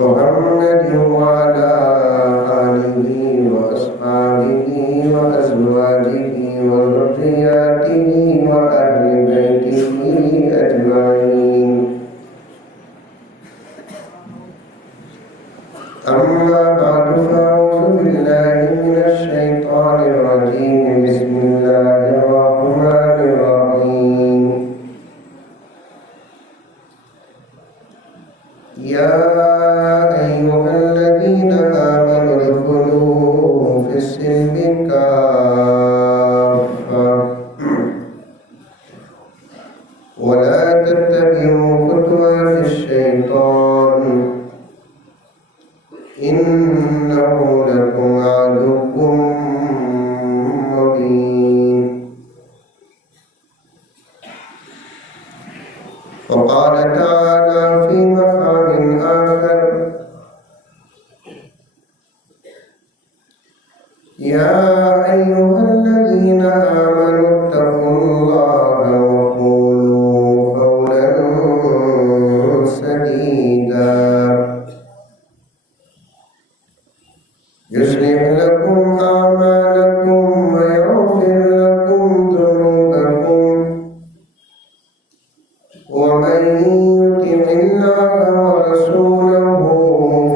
محمد وعلى آله وأصحابه وأزواجه وذرياته وأهل بيته أجمعين. أما بعد فأعوذ بالله من الشيطان الرجيم. بسم الله الرحمن الرحيم. يا أيها الذين آمنوا ادخلوا في السلم كافة ولا تتبعوا خطوات الشيطان إنه لكم عدو مبين. وقال تعالى في مقام آخر: يا أيها الذين آمنوا اتقوا الله وقولوا قولا سديدا يصلح لكم أعمالكم ويغفر لكم ذنوبكم ومن يطع الله ورسوله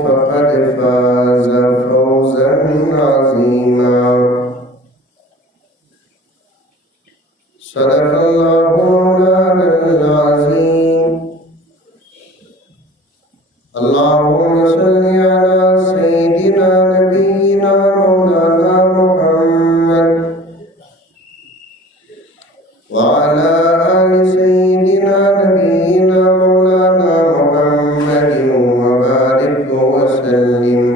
فقد فاز فوزا عظيما. صدق الله مولانا العظيم. اللهم صل على سيدنا نبينا مولانا محمد وعلى آل سيدنا نبينا مولانا محمد وبارك وسلم.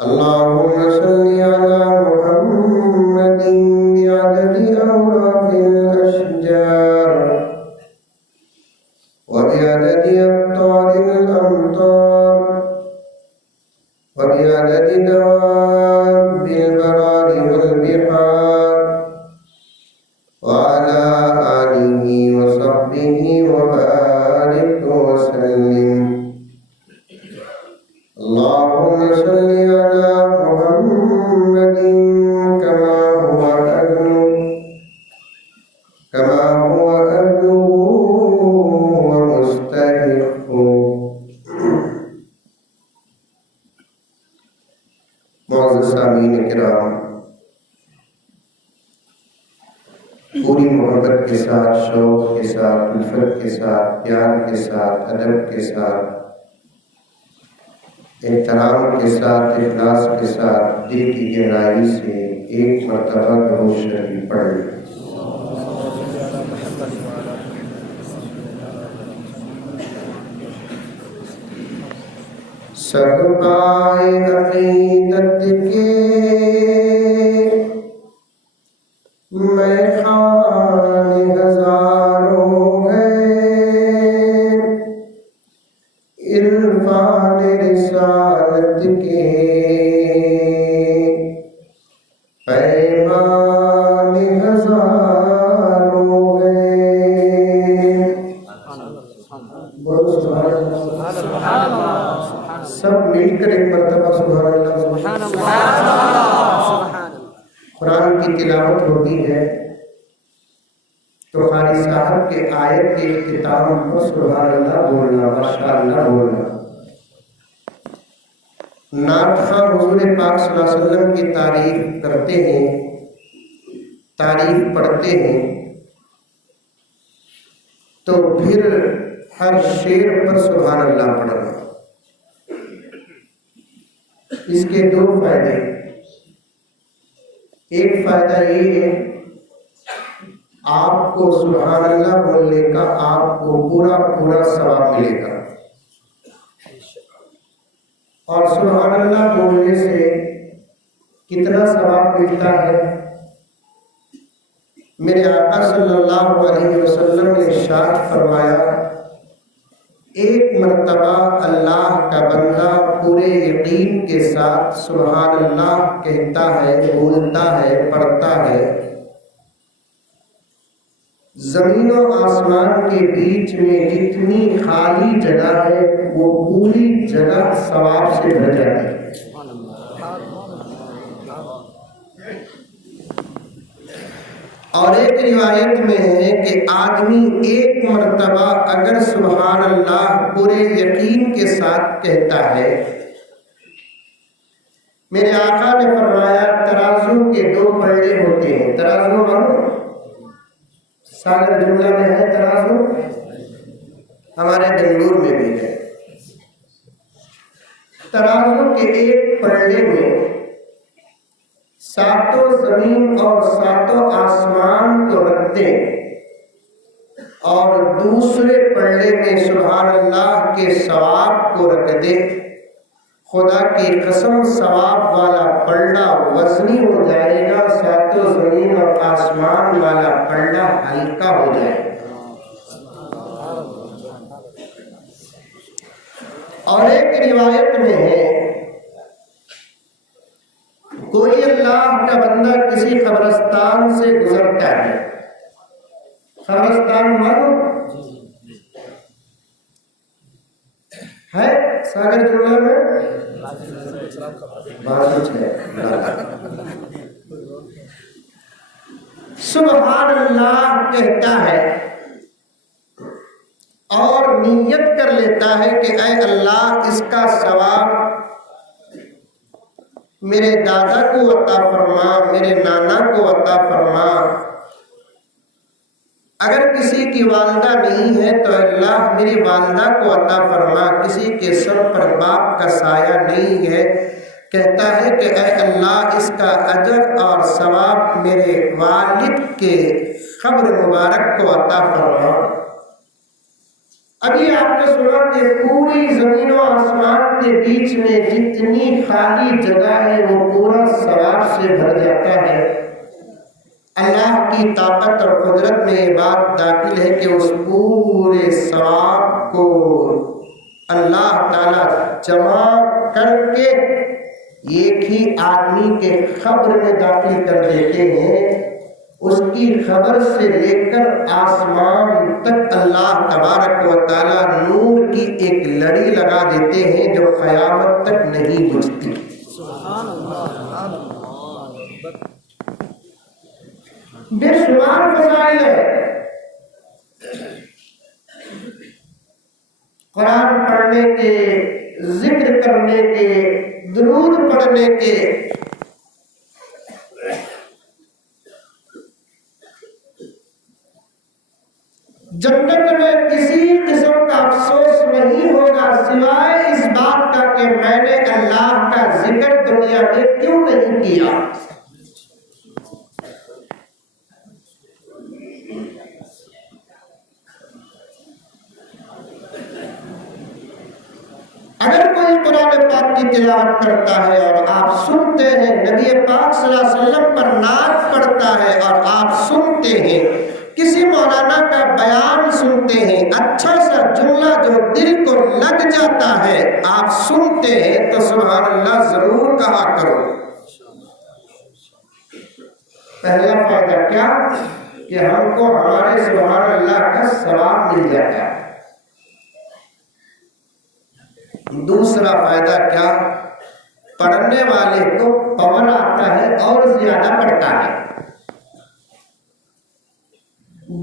اللهم صل على محمد بعدد أوراق الأشجار وبعدد أبطال الأمطار وبعدد دواب البرار والبحار وعلى آله وصحبه وبارك وسلم. اللهم صل على محمد كما هو أهله ومستحقه. معزز سامعین کرام، پوری محبت کے ساتھ، شوق کے ساتھ، الفت کے ساتھ، پیار کے ساتھ، ادب کے ساتھ، احترام کے ساتھ، اخلاص کے ساتھ، دل کی گہرائی سے ایک مرتبہ درود شریف پڑھ لیں۔ صحبائے عقیدت کے میخانے ہزاروں ہیں، عرفان رسالت کے پیمان ہزاروں ہیں۔ بولو سبحان اللہ۔ سب مل کر ایک مرتبہ سبحان اللہ سبحان اللہ۔ قرآن کی تلاوت ہوتی ہے تو قاری صاحب کے آیت کے اختتام کو سبحان اللہ بولنا، ماشاء اللہ بولنا۔ نعت خواں حضور پاک صلی اللہ علیہ وسلم کی تعریف کرتے ہیں، تعریف پڑھتے ہیں تو پھر ہر شعر پر سبحان اللہ پڑھنا۔ اس کے دو فائدے، ایک فائدہ یہ ہے آپ کو سبحان اللہ بولنے کا آپ کو پورا ثواب ملے گا، اور سبحان اللہ بولنے سے کتنا ثواب ملتا ہے؟ میرے آقا صلی اللہ علیہ وسلم نے ارشاد فرمایا، ایک مرتبہ اللہ کا بندہ پورے یقین کے ساتھ سبحان اللہ کہتا ہے، بولتا ہے، پڑھتا ہے، زمین و آسمان کے بیچ میں جتنی خالی جگہ ہے وہ پوری جگہ ثواب سے بھر جاتی ہے۔ اور ایک روایت میں ہے کہ آدمی ایک مرتبہ اگر سبحان اللہ پورے یقین کے ساتھ کہتا ہے، میرے آقا نے فرمایا ترازو کے دو پلڑے ہوتے ہیں۔ ترازو معلوم ساگر جملہ میں ہے، ترازو ہمارے بنگلور میں بھی ہے۔ ترازو کے ایک پلڑے میں ساتوں زمین اور ساتوں آسمان کو رکھ دیں اور دوسرے پلڑے میں سبحان اللہ کے ثواب کو رکھ دیں، خدا کی قسم ثواب والا پلڑا وزنی ہو جائے گا، ساتوں زمین اور آسمان والا پلڑا ہلکا ہو جائے گا۔ اور ایک روایت میں ہے کوئی اللہ کا بندہ کسی قبرستان سے گزرتا ہے، قبرستان معلوم ہے ساگر جملہ میں بات ہے، سبحان اللہ کہتا ہے اور نیت کر لیتا ہے کہ اے اللہ اس کا ثواب میرے دادا کو عطا فرما، میرے نانا کو عطا فرما، اگر کسی کی والدہ نہیں ہے تو اللہ میری والدہ کو عطا فرما، کسی کے سر پر باپ کا سایہ نہیں ہے، کہتا ہے کہ اے اللہ اس کا اجر اور ثواب میرے والد کے قبر مبارک کو عطا فرما۔ ابھی آپ نے سنا کہ پوری زمین و آسمان کے بیچ میں جتنی خالی جگہ ہے وہ پورا ثواب سے بھر جاتا ہے۔ اللہ کی طاقت اور قدرت میں یہ بات داخل ہے کہ اس پورے ثواب کو اللہ تعالیٰ جمع کر کے ایک ہی آدمی کے قبر میں داخل کر دیتے ہیں۔ اس کی خبر سے لے کر آسمان تک اللہ تبارک و تعالیٰ نور کی ایک لڑی لگا دیتے ہیں جو قیامت تک نہیں بجھتی۔ بے شمار فضائل ہے، قرآن پڑھنے کے، ذکر کرنے کے، درود پڑھنے کے۔ جنت میں کسی قسم کا افسوس نہیں ہوگا سوائے اس بات کا کہ میں نے اللہ کا ذکر دنیا میں کیوں نہیں کیا۔ اگر کوئی قرآن پاک کی تلاوت کرتا ہے اور آپ سنتے ہیں، نبی پاک صلی اللہ علیہ وسلم پر نعت پڑھتا ہے اور آپ سنتے ہیں، کسی مولانا کا بیان سنتے ہیں، اچھا سا جملہ جو دل کو لگ جاتا ہے آپ سنتے ہیں، تو سبحان اللہ ضرور کہا کرو۔ پہلا فائدہ کیا کہ ہم کو ہمارے سبحان اللہ کا ثواب مل جاتا ہے۔ دوسرا فائدہ کیا، پڑھنے والے کو پاور آتا ہے اور زیادہ پڑھتا ہے،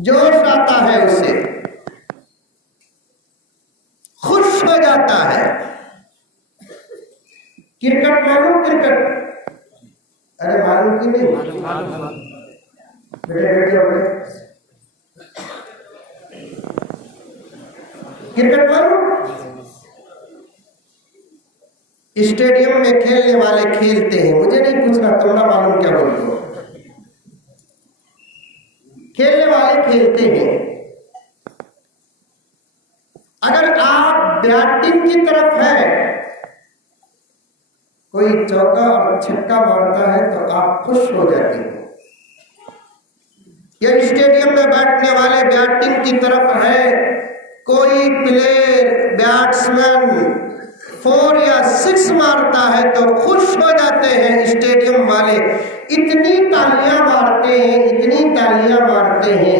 جوش آتا ہے، اسے خوش ہو جاتا ہے۔ کرکٹ معلوم، کرکٹ ارے معلوم کی نہیں بیٹے بیٹے کرکٹ معلوم، اسٹیڈیم میں کھیلنے والے کھیلتے ہیں، مجھے نہیں پوچھنا تم نہ معلوم کیا بولتے ہو، کھیلنے والے کھیلتے ہیں۔ اگر آپ بیٹنگ کی طرف ہے، کوئی چوکا اور چھکا مارتا ہے تو آپ خوش ہو جاتے ہیں، یا اسٹیڈیم میں بیٹھنے والے بیٹنگ کی طرف ہے، کوئی پلیئر بیٹسمین 4 یا 6 مارتا ہے تو خوش ہو جاتے ہیں اسٹیڈیم والے، اتنی تالیاں مارتے ہیں، اتنی تالیاں مارتے ہیں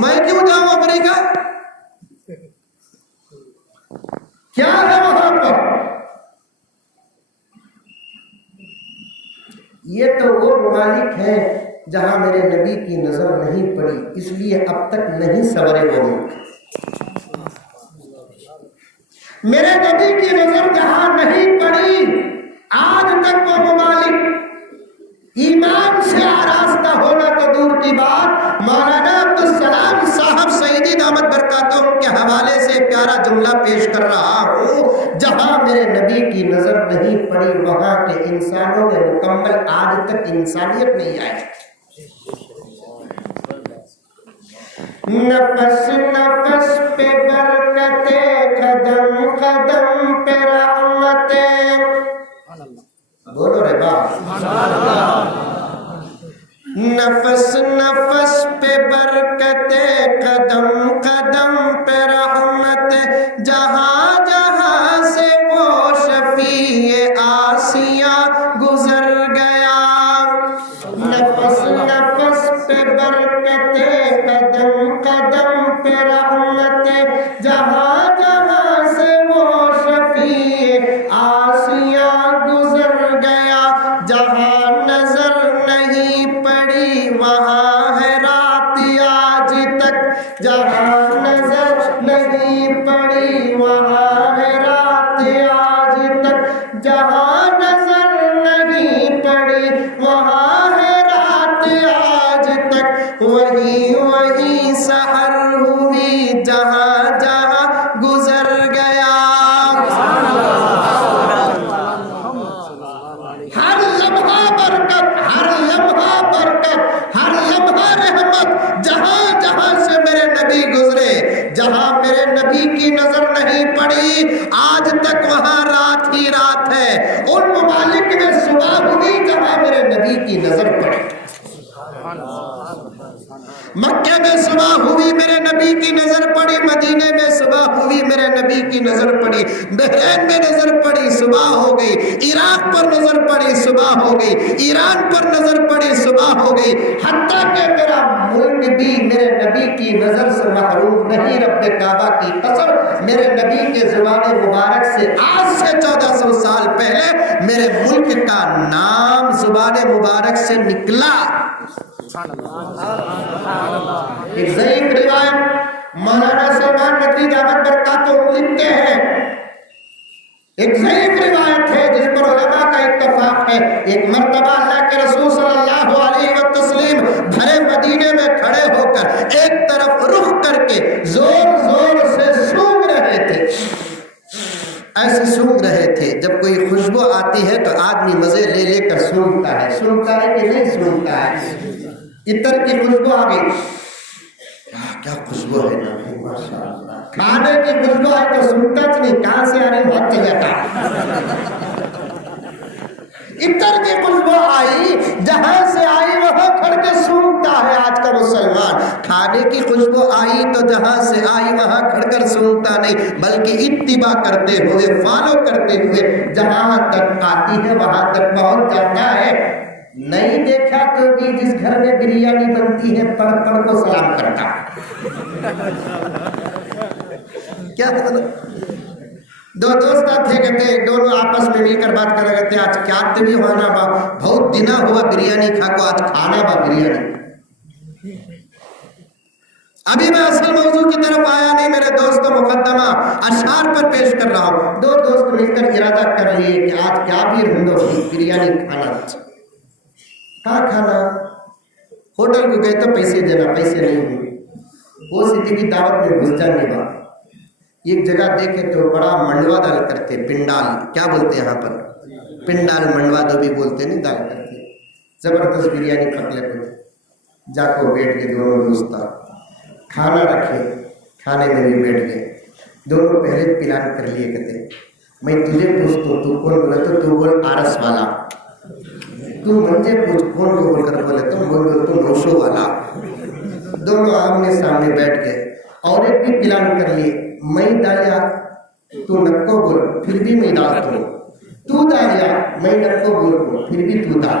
میں کیوں جاؤں امریکہ؟ کیا ہے وہاں پر؟ یہ تو وہ ممالک ہیں جہاں میرے نبی کی نظر نہیں پڑی، اس لیے اب تک نہیں سنورے وہ ملک۔ میرے نبی کی نظر جہاں نہیں پڑی، آج تک وہ ممالک ایمان سے آراستہ ہونا تو دور کی بات، مولانا عبدالسلام صاحب سعیدی دامت برکاتہم کے حوالے سے پیارا جملہ پیش کر رہا ہوں، جہاں میرے نبی کی نظر نہیں پڑی وہاں کے انسانوں میں مکمل آج تک انسانیت نہیں آئی۔ نفس نفس پہ برکتیں، قدم قدم پہ رحمتیں، بولو رے باپ، نفس نفس پہ برکتیں، قدم قدم پہ رحمتیں، جہاں جہاں سے وہ شفیع آسیاں گزر گیا۔ نفس نفس پہ برکتیں، قدم قدم پہ رحمتیں، جہاں جہاں سے وہ شفیع آسیاں گزر گیا۔ جہاں نظر نہیں پڑی وہاں ہے رات آج تک، جہاں نظر نہیں پڑی وہاں ہے رات آج تک، جہاں نظر نہیں پڑی وہاں ہے رات آج تک، وہی وہی سحر ہوئی جہاں جہاں گزر گیا۔ ہر لمحہ برکت، ہر لمحہ برکت، ہر لمحہ رحمت، جہاں جہاں سے میرے نبی گزرے، جہاں میرے نبی کی نظر نہیں پڑی آج تک وہاں رات ہی رات ہے۔ ان ممالک میں صبح ہوئی جہاں میرے نبی کی نظر پڑی۔ مکہ میں صبح ہوئی میرے نبی کی نظر پڑی، مدینے میں صبح ہوئی میرے نبی کی نظر پڑی، بحرین میں نظر پڑی صبح ہو گئی، عراق پر نظر پڑی صبح ہو گئی، ایران پر نظر پڑی صبح ہو گئی، حتیٰ کہ میرا ملک بھی میرے نبی کی نظر سے محروم نہیں۔ رب کعبہ کی قسم، میرے نبی کے زبان مبارک سے آج سے 1400 سال پہلے میرے ملک کا نام زبان مبارک سے نکلا۔ ایک ضعیف روایت مولانا سلمان ندوی دامت برکاتہم لکھتے ہیں، ایک ضعیف روایت ہے جس پر علماء کا اتفاق ہے، ایک مرتبہ اللہ کے رسول صلی اللہ علیہ وسلم بھرے مدینے میں کھڑے ہو کر ایک طرف رخ کر کے زور زور سے سونگ رہے تھے، ایسے سونگ رہے تھے۔ جب کوئی خوشبو آتی ہے تو آدمی مزے لے لے کر سونگتا ہے کہ نہیں سونگتا ہے؟ عطر کی خوشبو آ گئی، کیا خوشبو ہے نا، کھانے کی خوشبو آئی تو سنتا نہیں، کہاں سے آ رہی بھاگ چل جاتا۔ عطر کی خوشبو آئی، جہاں سے آئی وہاں کھڑ کے سونگتا ہے آج کا مسلمان۔ کھانے کی خوشبو آئی تو جہاں سے آئی وہاں کھڑ کر سونگتا نہیں، بلکہ اتباع کرتے ہوئے، فالو کرتے ہوئے جہاں تک آتی ہے وہاں تک پہنچ جاتا ہے۔ نہیں دیکھا تو بھی جس گھر میں بریانی بنتی ہے پڑھ پڑھ کو سلام کرتا ہے۔ کیا دو دوست تھے، کہتے دونوں آپس میں مل کر بات کر رہے تھے، آج کیا بھی ہونا با بہت دنا ہوا بریانی کھا کو، آج کھانا با بریانی۔ ابھی میں اصل موضوع کی طرف آیا نہیں، میرے دوستوں مقدمہ اشعار پر پیش کر رہا ہوں۔ دو دوست مل کر ارادہ کر لیے کہ آج کیا بھی رندو بریانی کھانا۔ کہاں کھانا؟ ہوٹل کو گئے تو پیسے دینا، پیسے نہیں ہوئے، وہ سیدھی کی دعوت میں گھس جانے با۔ ایک جگہ دیکھے تو بڑا منڈوا ڈال کرتے، پنڈال کیا بولتے ہیں یہاں پر، پنڈال منڈوا دو بھی بولتے نہیں، ڈال کرتے زبردست بریانی پک لیتے۔ جا کو بیٹھ کے دونوں دوست کھانا رکھے، کھانے میں بھی بیٹھ گئے، دونوں پہلے پلان کر لیے، کہتے میں تجھے پوچھتا ہوں تو کون بولا، تو بول آرس والا، تو مجھے پوچھ کون کو بول کر بولے تو بول تو نوشو والا۔ دونوں آمنے سامنے بیٹھ گئے اور ایک بھی پلان کر لیے، میں ڈالیا تو نکو بول، پھر بھی میں ڈالتا ہوں، تو ڈالیا میں نکو بول پھر بھی تو ڈال۔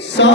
100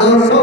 200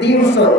300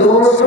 200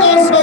200,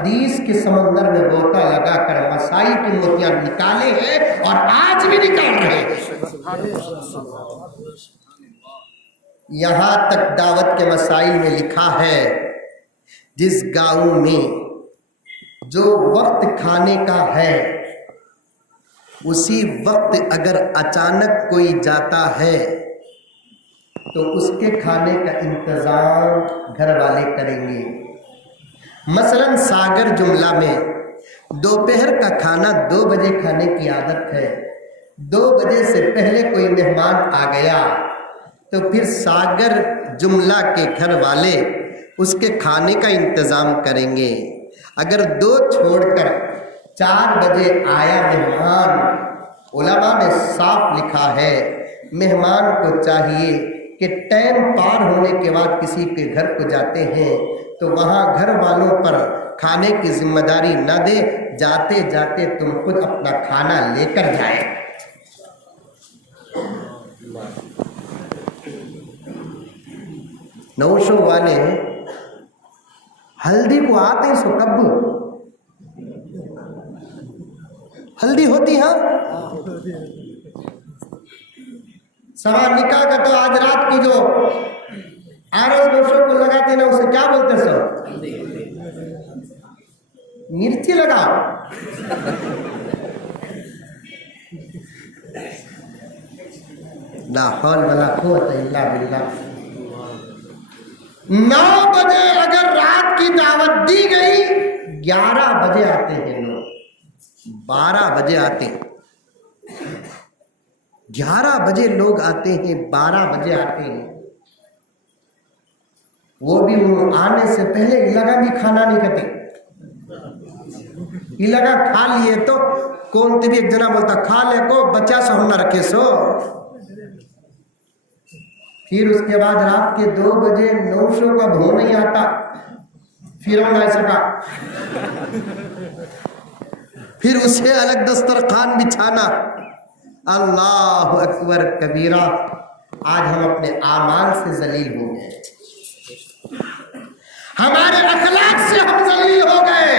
حدیث کے سمندر میں غوطہ لگا کر مسائل کی موتیاں نکالے ہیں اور آج بھی نکال رہے ہیں۔ یہاں تک دعوت کے مسائل میں لکھا ہے جس گاؤں میں جو وقت کھانے کا ہے اسی وقت اگر اچانک کوئی جاتا ہے تو اس کے کھانے کا انتظام گھر والے کریں گے۔ مثلا ساگر جملہ میں دوپہر کا کھانا 2 بجے کھانے کی عادت ہے، 2 بجے سے پہلے کوئی مہمان آ گیا تو پھر ساگر جملہ کے گھر والے اس کے کھانے کا انتظام کریں گے۔ اگر 2 چھوڑ کر 4 بجے آیا مہمان، علماء نے صاف لکھا ہے مہمان کو چاہیے کہ ٹائم پار ہونے کے بعد کسی کے گھر کو جاتے ہیں تو وہاں گھر والوں پر کھانے کی ذمہ داری نہ دے، جاتے جاتے تم خود اپنا کھانا لے کر جائے۔ نوشو والے ہلدی کو آتے ہیں سو کب ہلدی ہوتی ہے سوا نکاح کا تو آج رات کو جو آرس گوشوں کو لگاتے نا اسے کیا بولتے سو مرچی لگاؤ۔ لا حول ولا قوت الا باللہ۔ 9 بجے اگر رات کی دعوت دی گئی 11 بجے آتے ہیں لوگ، 12 بجے آتے ہیں، 11 بجے لوگ آتے ہیں، 12 بجے آتے ہیں، وہ بھی وہ آنے سے پہلے لگا بھی کھانا نہیں کھاتے، یہ لگا کھا لیے تو کون بھی ایک جنا بولتا کھا لے کو بچہ سو ہم نہ رکھے سو۔ پھر اس کے بعد رات کے 2 بجے نوشوں کا بھو نہیں آتا، پھر ہم نہ سکا، پھر اسے الگ دسترخوان بچھانا۔ اللہ اکبر کبیرہ۔ آج ہم اپنے اعمال سے ذلیل ہو گئے، ہمارے اخلاق سے ہم ذلیل ہو گئے۔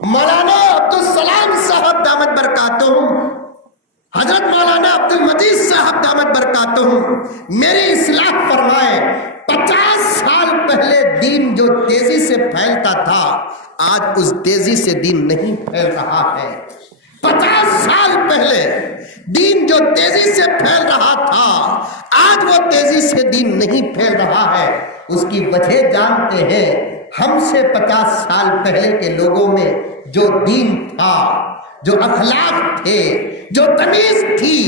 مولانا عبدالسلام صاحب دامت برکاتہم، حضرت مولانا عبدالمجید صاحب دامت برکاتہم میری اصلاح فرمائے، 50 سال پہلے دین جو تیزی سے پھیلتا تھا آج اس تیزی سے دین نہیں پھیل رہا ہے۔ 50 سال پہلے دین جو تیزی سے پھیل رہا تھا آج وہ تیزی سے دین نہیں پھیل رہا ہے۔ اس کی وجہ جانتے ہیں، ہم سے 50 سال پہلے کے لوگوں میں جو دین تھا، جو اخلاق تھے، جو تمیز تھی،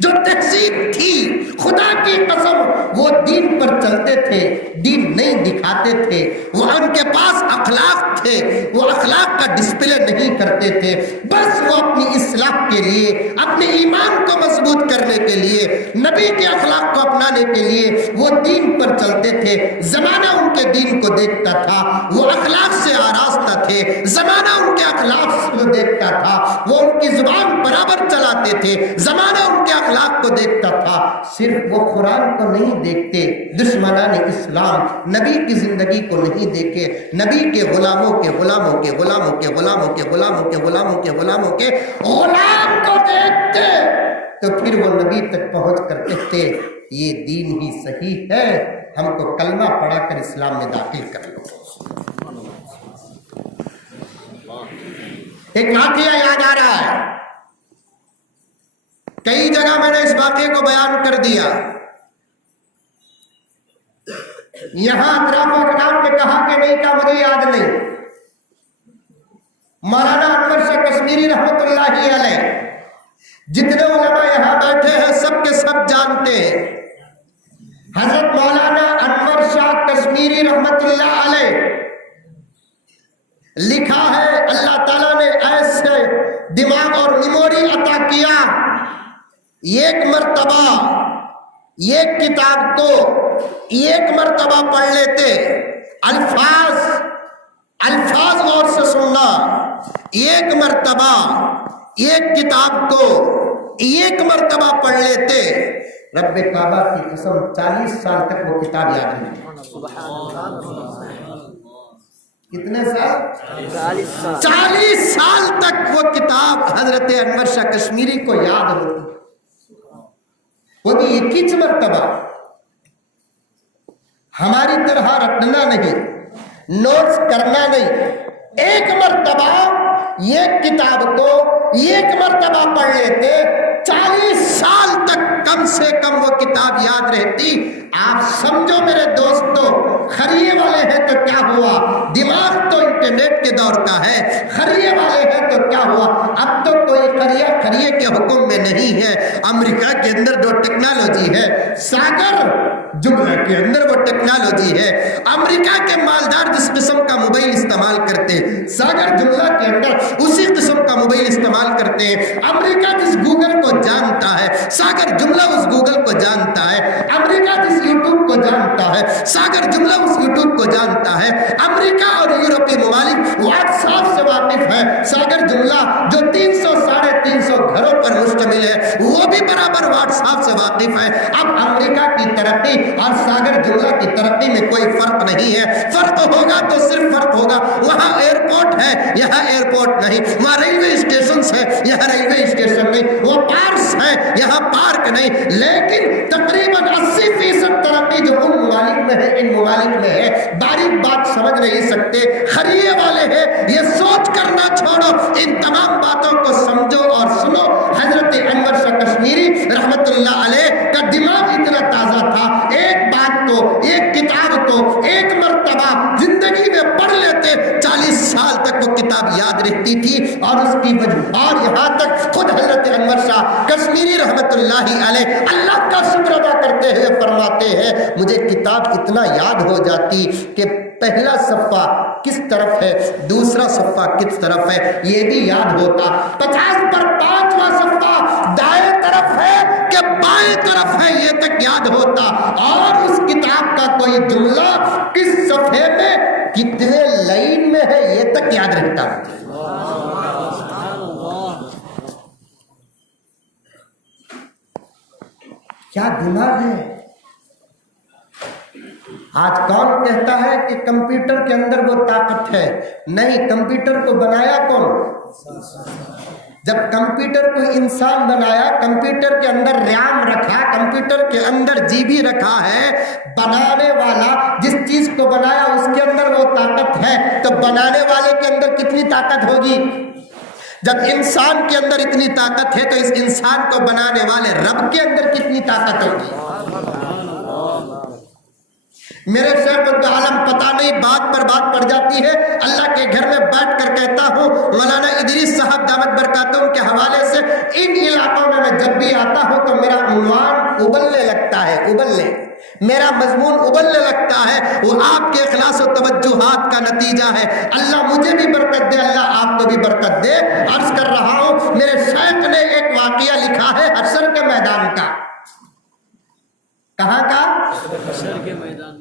جو تہذیب تھی، خدا کی قسم وہ دین پر چلتے تھے، دین نہیں دکھاتے تھے۔ وہ ان کے پاس اخلاق تھے، وہ اخلاق کا ڈسپلے نہیں کرتے تھے، بس وہ اپنی اصلاح کے لیے، اپنے ایمان کو مضبوط کرنے کے لیے، نبی کے اخلاق کو اپنانے کے لیے وہ دین پر چلتے تھے۔ زمانہ ان کے دین کو دیکھتا تھا، وہ اخلاق سے آراستہ تھے، زمانہ ان کے اخلاق کو دیکھتا تھا، وہ ان کی زبان برابر چلاتے تھے، زمانہ ان کے اخلاق کو دیکھتا تھا۔ صرف وہ قرآن کو نہیں دیکھتے، دشمنان اسلام نبی کی زندگی کو نہیں دیکھے، نبی کے غلاموں کے غلاموں کے غلاموں کے غلاموں کے غلاموں کے غلاموں کے غلاموں کے غلام کو دیکھتے تو پھر وہ نبی تک پہنچ کر کہتے یہ دین ہی صحیح ہے، ہم کو کلمہ پڑھا کر اسلام میں داخل کر لو۔ ایک واقعہ یاد آ رہا ہے، کئی جگہ میں نے اس واقعے کو بیان کر دیا، یہاں اطراف اقدام نے کہا کہ نہیں کا مجھے یاد نہیں۔ مولانا انور شاہ کشمیری رحمت اللہ علیہ، جتنے علماء یہاں بیٹھے ہیں سب کے سب جانتے ہیں، حضرت مولانا انور شاہ کشمیری رحمت اللہ علیہ لکھا ہے اللہ تعالیٰ نے ایسے دماغ اور میموری عطا کیا، ایک مرتبہ ایک کتاب کو ایک مرتبہ پڑھ لیتے، الفاظ غور سے سننا، ایک مرتبہ ایک کتاب کو ایک مرتبہ پڑھ لیتے، رب کعبہ کی قسم 40 سال تک وہ کتاب یاد نہیں۔ کتنے سال؟ 40 سال تک وہ کتاب حضرت انور شاہ کشمیری کو یاد ہوتی، وہ بھی 21 مرتبہ، ہماری طرح رٹنا نہیں، نوٹس کرنا نہیں، ایک مرتبہ یہ کتاب کو ایک مرتبہ پڑھ لیتے، 40 سال تک کم سے کم وہ کتاب یاد رہتی۔ آپ سمجھو میرے دوستو، خریے والے ہیں تو کیا ہوا، دماغ تو انٹرنیٹ کے دور کا ہے، خریے والے ہیں تو کیا ہوا، اب تو کوئی خریے کے حکم میں نہیں ہے۔ امریکہ کے اندر جو ٹیکنالوجی ہے، ساگر جملہ کے اندر وہ ٹیکنالوجی ہے، امریکہ کے مالدار جس قسم کا موبائل استعمال کرتے، ساگر جملہ کے اندر اسی قسم کا موبائل استعمال کرتے ہیں۔ امریکہ جس گوگل کو جانتا ہے، ساگر جملہ اس گوگل کو جانتا ہے۔ امریکہ جس یوٹیوب کو جانتا ہے، ساگر جملہ اس یوٹیوب کو جانتا ہے۔ امریکہ اور یورپی ممالک واٹس ایپ سے واقف ہے، ساگر جملہ جو 300 ساڑھے 300 گھروں پر مشتمل ہے وہ بھی برابر واٹس ایپ سے واقف ہے۔ اب امریکہ کی ترقی اور ساگر جملہ کی ترقی میں کوئی فرق نہیں ہے، فرق ہوگا تو صرف فرق ہوگا وہاں ایئرپورٹ ہے یہاں ایئرپورٹ نہیں، وہاں ریلوے اسٹیشنز ہے یہاں ریلوے اسٹیشن نہیں، وہ پارکس ہے یہاں پارک نہیں، لیکن تقریباً 80% ترقی جو ان ممالک میں ہے ان ممالک میں ہے۔ باریک بات سمجھ نہیں سکتے، خریے والے ہیں، یہ سوچ کرنا چھوڑو، ان تمام باتوں کو سمجھو اور سنو۔ حضرت انور شاہ کشمیری رحمت اللہ علیہ کا دماغ اتنا تازہ تھا، ایک بات کو، ایک کتاب کو ایک مرتبہ زندگی میں پڑھ لیتے، 40 سال تک وہ کتاب یاد رہتی تھی۔ اور اس کی وجہ، اور یہاں تک خود حضرت انور شاہ کشمیری رحمت اللہ علیہ اللہ کا شکر ادا کرتے ہوئے فرماتے ہیں، مجھے کتاب اتنا یاد ہو جاتی کہ پہلا صفحہ کس طرف ہے، دوسرا صفحہ کس طرف ہے یہ بھی یاد ہوتا، 50 پر 5واں صفحہ دائیں طرف ہے کہ بائیں طرف ہے یہ تک یاد ہوتا، اور اس کتاب کا کوئی جملہ کس صفحے میں کتنے لائن میں ہے یہ تک یاد رہتا۔ کیا دماغ ہے! آج کون کہتا ہے کہ کمپیوٹر کے اندر وہ طاقت ہے؟ نہیں، کمپیوٹر کو بنایا کون؟ جب کمپیوٹر کو انسان بنایا، کمپیوٹر کے اندر ریم رکھا، کمپیوٹر کے اندر جی بی رکھا ہے، بنانے والا جس چیز کو بنایا اس کے اندر وہ طاقت ہے، تو بنانے والے کے اندر کتنی طاقت ہوگی؟ جب انسان کے اندر اتنی طاقت ہے تو اس انسان کو بنانے والے رب کے اندر کتنی طاقت ہوگی؟ میرے شیخ عالم پتہ نہیں بات پر بات پڑ جاتی ہے، اللہ کے گھر میں بیٹھ کر کہتا ہوں، مولانا ادریس صاحب دامت برکاتہم کے حوالے سے ان علاقوں میں جب بھی آتا ہوں تو میرا عنوان ابلنے لگتا ہے، ابلنے، میرا مضمون ابلنے لگتا ہے، وہ آپ کے اخلاص و توجہات کا نتیجہ ہے۔ اللہ مجھے بھی برکت دے، اللہ آپ کو بھی برکت دے۔ عرض کر رہا ہوں، میرے شیخ نے ایک واقعہ لکھا ہے حشر کے میدان کا۔ کہاں کا؟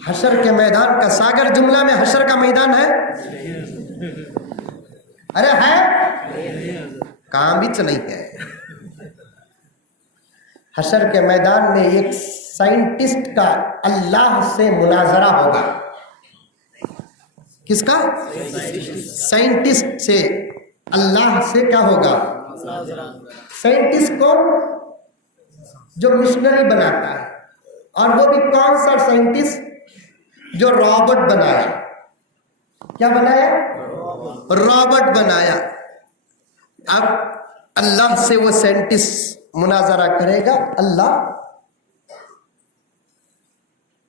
حشر کے میدان کا۔ ساگر جملہ میں حشر کا میدان ہے؟ ارے ہے؟ کام بھی نہیں ہے۔ حشر کے میدان میں ایک سائنٹسٹ کا اللہ سے مناظرہ ہوگا۔ کس کا؟ سائنٹسٹ سے اللہ سے کیا ہوگا؟ سائنٹسٹ کون؟ جو مشنری بناتا ہے، اور وہ بھی کون سا سائنٹسٹ؟ جو رابٹ بنایا۔ کیا بنایا؟ رابٹ بنایا۔ اب اللہ سے وہ سائنٹسٹ مناظرہ کرے گا، اللہ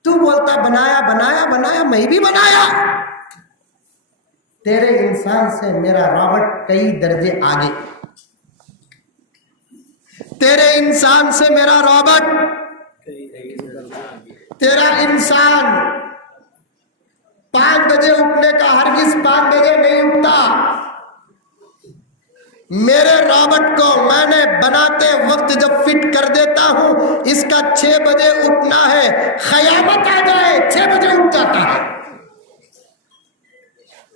تو بولتا بنایا بنایا بنایا، میں بھی بنایا، تیرے انسان سے میرا رابٹ کئی درجے آگے، تیرے انسان سے میرا رابٹ، تیرا انسان 5 بجے اٹھنے کا ہرگز 5 بجے نہیں اٹھتا، میرے رابٹ کو میں نے بناتے وقت جب فٹ کر دیتا ہوں، اس کا 6 بجے اٹھنا ہے، قیامت آ جائے 6 بجے اٹھ جاتا ہے۔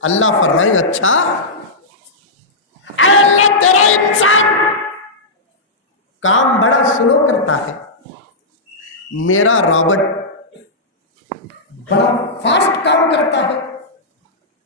اللہ فرمائے اچھا اے اللہ تیرا انسان کام بڑا سلو کرتا ہے، میرا رابٹ بڑا فاسٹ کام کرتا ہے،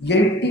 80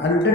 100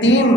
3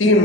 3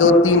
2-3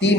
3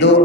2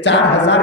4000